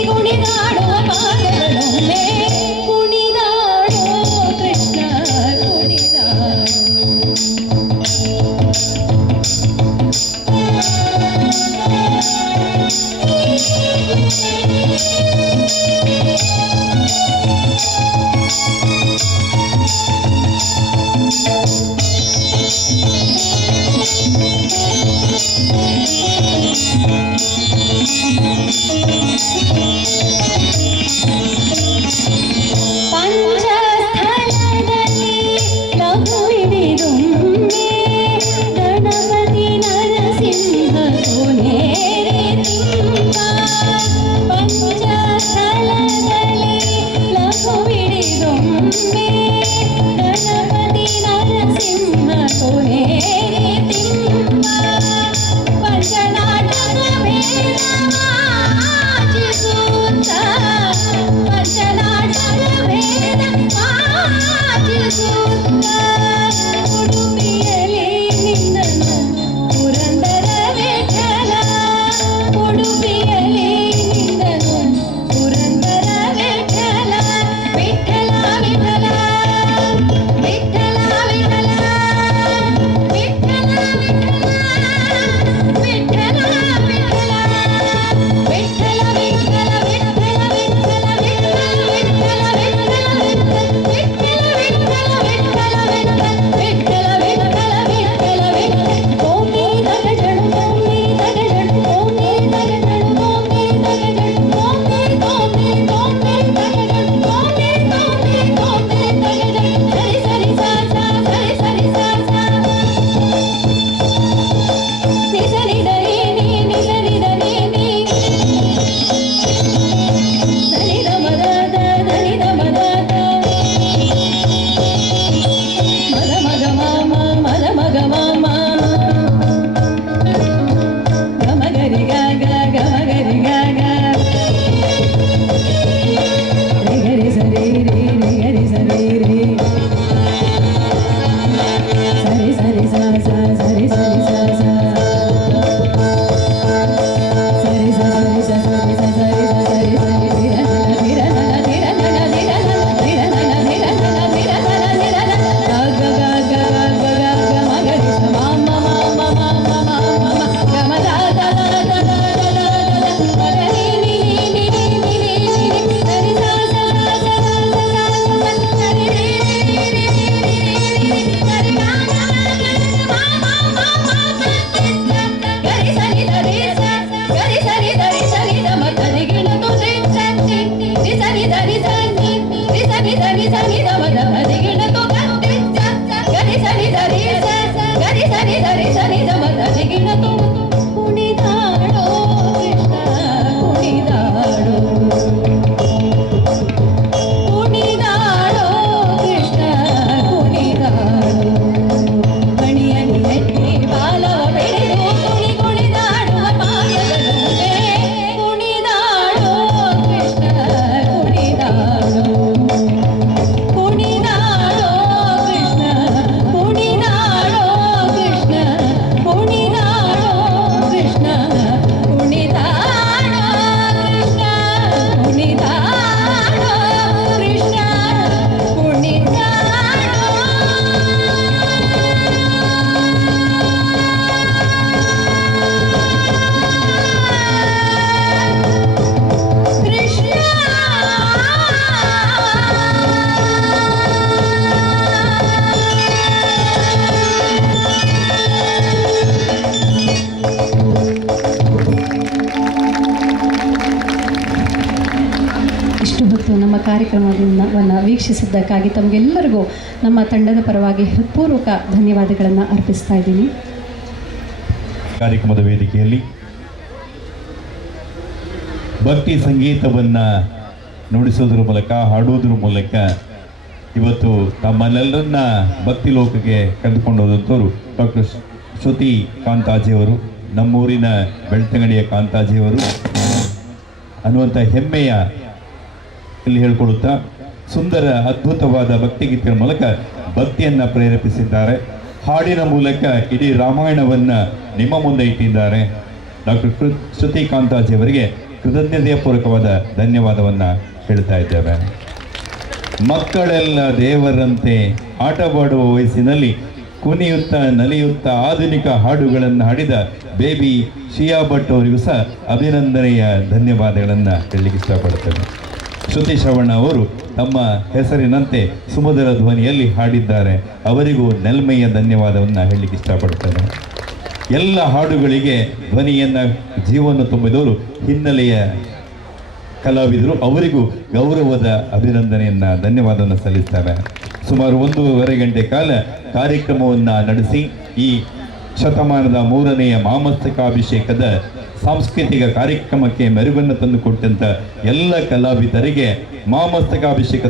ಕುಣಿದಾಡುವ ಪಾದಗಳೊಮ್ಮೆ ಕುಣಿದಾಡೋ ಕೃಷ್ಣ ಕುಣಿದಾಡೋ ಪಂಚಸ್ಥಳದಲ್ಲಿ ಲಘು ಹಿಡಿದುಮ್ಮೆ ಗಣಪತಿ ನರಸಿಂಹ ಕೊನೆರೆ ತುಂಬ ಪಂಚಸ್ಥಳದಲ್ಲಿ ಲಘು ಹಿಡಿದುಮ್ಮೆ ಗಣಪತಿ ನರಸಿಂಹ ಕೊನೆರೆ ತುಂಬ ಪಂಚನಾಟಕ ವೇದವಾಚಿಸುತ್ತ ಪಂಚನಾಟಕ ವೇದವಾಚಿಸುತ್ತ ಉಡುಪಿಯಲ್ಲಿ ನಿನ್ನನು ಪುರಂದರ ವಿಠಲ ಉಡುಪಿಯಲ್ಲಿ ನಿನ್ನನು ಪುರಂದರ ವಿಠಲ ವಿಠಲ ವಿಠಲ ವಿಠಲ ವಿಠಲ ವಿಠಲ ವಿಠಲ ನಮ್ಮ ಕಾರ್ಯಕ್ರಮವನ್ನು ವೀಕ್ಷಿಸಿದ್ದಕ್ಕಾಗಿ ತಮಗೆಲ್ಲರಿಗೂ ನಮ್ಮ ತಂಡದ ಪರವಾಗಿ ಹೃತ್ಪೂರ್ವಕ ಧನ್ಯವಾದಗಳನ್ನು ಅರ್ಪಿಸ್ತಾ ಇದ್ದೀನಿ. ಕಾರ್ಯಕ್ರಮದ ವೇದಿಕೆಯಲ್ಲಿ ಭಕ್ತಿ ಸಂಗೀತವನ್ನು ನುಡಿಸೋದ್ರ ಮೂಲಕ ಹಾಡೋದ್ರ ಮೂಲಕ ಇವತ್ತು ತಮ್ಮನ್ನೆಲ್ಲರನ್ನ ಭಕ್ತಿ ಲೋಕಕ್ಕೆ ಕರೆದುಕೊಂಡು ಹೋದಂಥವ್ರು ಡಾಕ್ಟರ್ ಶ್ರುತಿ ಕಾಂತಾಜಿಯವರು, ನಮ್ಮೂರಿನ ಬೆಳ್ತಂಗಡಿಯ ಕಾಂತಾಜಿಯವರು ಅನ್ನುವಂಥ ಹೆಮ್ಮೆಯ ಇಲ್ಲಿ ಹೇಳ್ಕೊಡುತ್ತಾ ಸುಂದರ ಅದ್ಭುತವಾದ ಭಕ್ತಿಗೀತೆಗಳ ಮೂಲಕ ಭಕ್ತಿಯನ್ನು ಪ್ರೇರೇಪಿಸಿದ್ದಾರೆ. ಹಾಡಿನ ಮೂಲಕ ಇಡೀ ರಾಮಾಯಣವನ್ನು ನಿಮ್ಮ ಮುಂದೆ ಇಟ್ಟಿದ್ದಾರೆ. ಡಾಕ್ಟರ್ ಶ್ರುತಿ ಕಾಂತಾಜಿ ಅವರಿಗೆ ಕೃತಜ್ಞತೆಯ ಪೂರ್ವಕವಾದ ಧನ್ಯವಾದವನ್ನು ಹೇಳ್ತಾ ಇದ್ದೇವೆ. ಮಕ್ಕಳೆಲ್ಲ ದೇವರಂತೆ ಆಟವಾಡುವ ವಯಸ್ಸಿನಲ್ಲಿ ಕುಣಿಯುತ್ತಾ ನಲಿಯುತ್ತಾ ಆಧುನಿಕ ಹಾಡುಗಳನ್ನು ಹಾಡಿದ ಬೇಬಿ ಶಿಯಾ ಭಟ್ ಅವರಿಗೂ ಸಹ ಅಭಿನಂದನೆಯ ಧನ್ಯವಾದಗಳನ್ನು ಹೇಳಲಿಕ್ಕೆ ಇಷ್ಟಪಡ್ತೇನೆ. ಶ್ರುತಿ ಶ್ರವಣ ಅವರು ತಮ್ಮ ಹೆಸರಿನಂತೆ ಸುಮಧುರ ಧ್ವನಿಯಲ್ಲಿ ಹಾಡಿದ್ದಾರೆ. ಅವರಿಗೂ ನೆಲ್ಮೆಯ ಧನ್ಯವಾದವನ್ನು ಹೇಳಲಿಕ್ಕೆ ಇಷ್ಟಪಡ್ತೇನೆ. ಎಲ್ಲ ಹಾಡುಗಳಿಗೆ ಧ್ವನಿಯನ್ನು ಜೀವನ ತುಂಬಿದವರು ಹಿನ್ನೆಲೆಯ ಕಲಾವಿದರು, ಅವರಿಗೂ ಗೌರವದ ಅಭಿನಂದನೆಯನ್ನು ಧನ್ಯವಾದವನ್ನು ಸಲ್ಲಿಸ್ತೇವೆ. ಸುಮಾರು 1.5 ಗಂಟೆ ಕಾಲ ಕಾರ್ಯಕ್ರಮವನ್ನು ನಡೆಸಿ ಈ ಶತಮಾನದ 3ನೆಯ ಮಾಮಸ್ತಕಾಭಿಷೇಕದ ಸಾಂಸ್ಕೃತಿಕ ಕಾರ್ಯಕ್ರಮಕ್ಕೆ ಮೆರುಗನ್ನು ತಂದುಕೊಟ್ಟಂಥ ಎಲ್ಲ ಕಲಾವಿದರಿಗೆ ಮಾಮಸ್ತಕಾಭಿಷೇಕ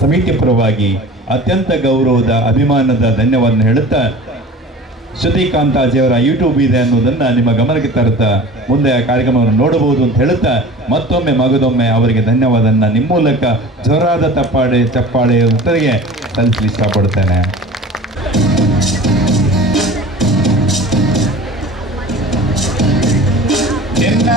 ಸಮಿತಿ ಪರವಾಗಿ ಅತ್ಯಂತ ಗೌರವದ ಅಭಿಮಾನದ ಧನ್ಯವಾದ ಹೇಳುತ್ತಾ, ಶ್ರುತಿ ಕಾಂತಾಜಿಯವರ ಯೂಟ್ಯೂಬ್ ಇದೆ ಅನ್ನೋದನ್ನು ನಿಮ್ಮ ಗಮನಕ್ಕೆ ತರುತ್ತಾ ಮುಂದೆ ಆ ಕಾರ್ಯಕ್ರಮವನ್ನು ನೋಡಬಹುದು ಅಂತ ಹೇಳುತ್ತಾ ಮತ್ತೊಮ್ಮೆ ಮಗದೊಮ್ಮೆ ಅವರಿಗೆ ಧನ್ಯವಾದವನ್ನು ನಿಮ್ಮ ಮೂಲಕ ಜೋರಾದ ಚಪ್ಪಾಳೆ ಉತ್ತರಿಗೆ ಸಲ್ಲಿಸಲು ಇಷ್ಟಪಡ್ತೇನೆ. ಡಿನ್ನ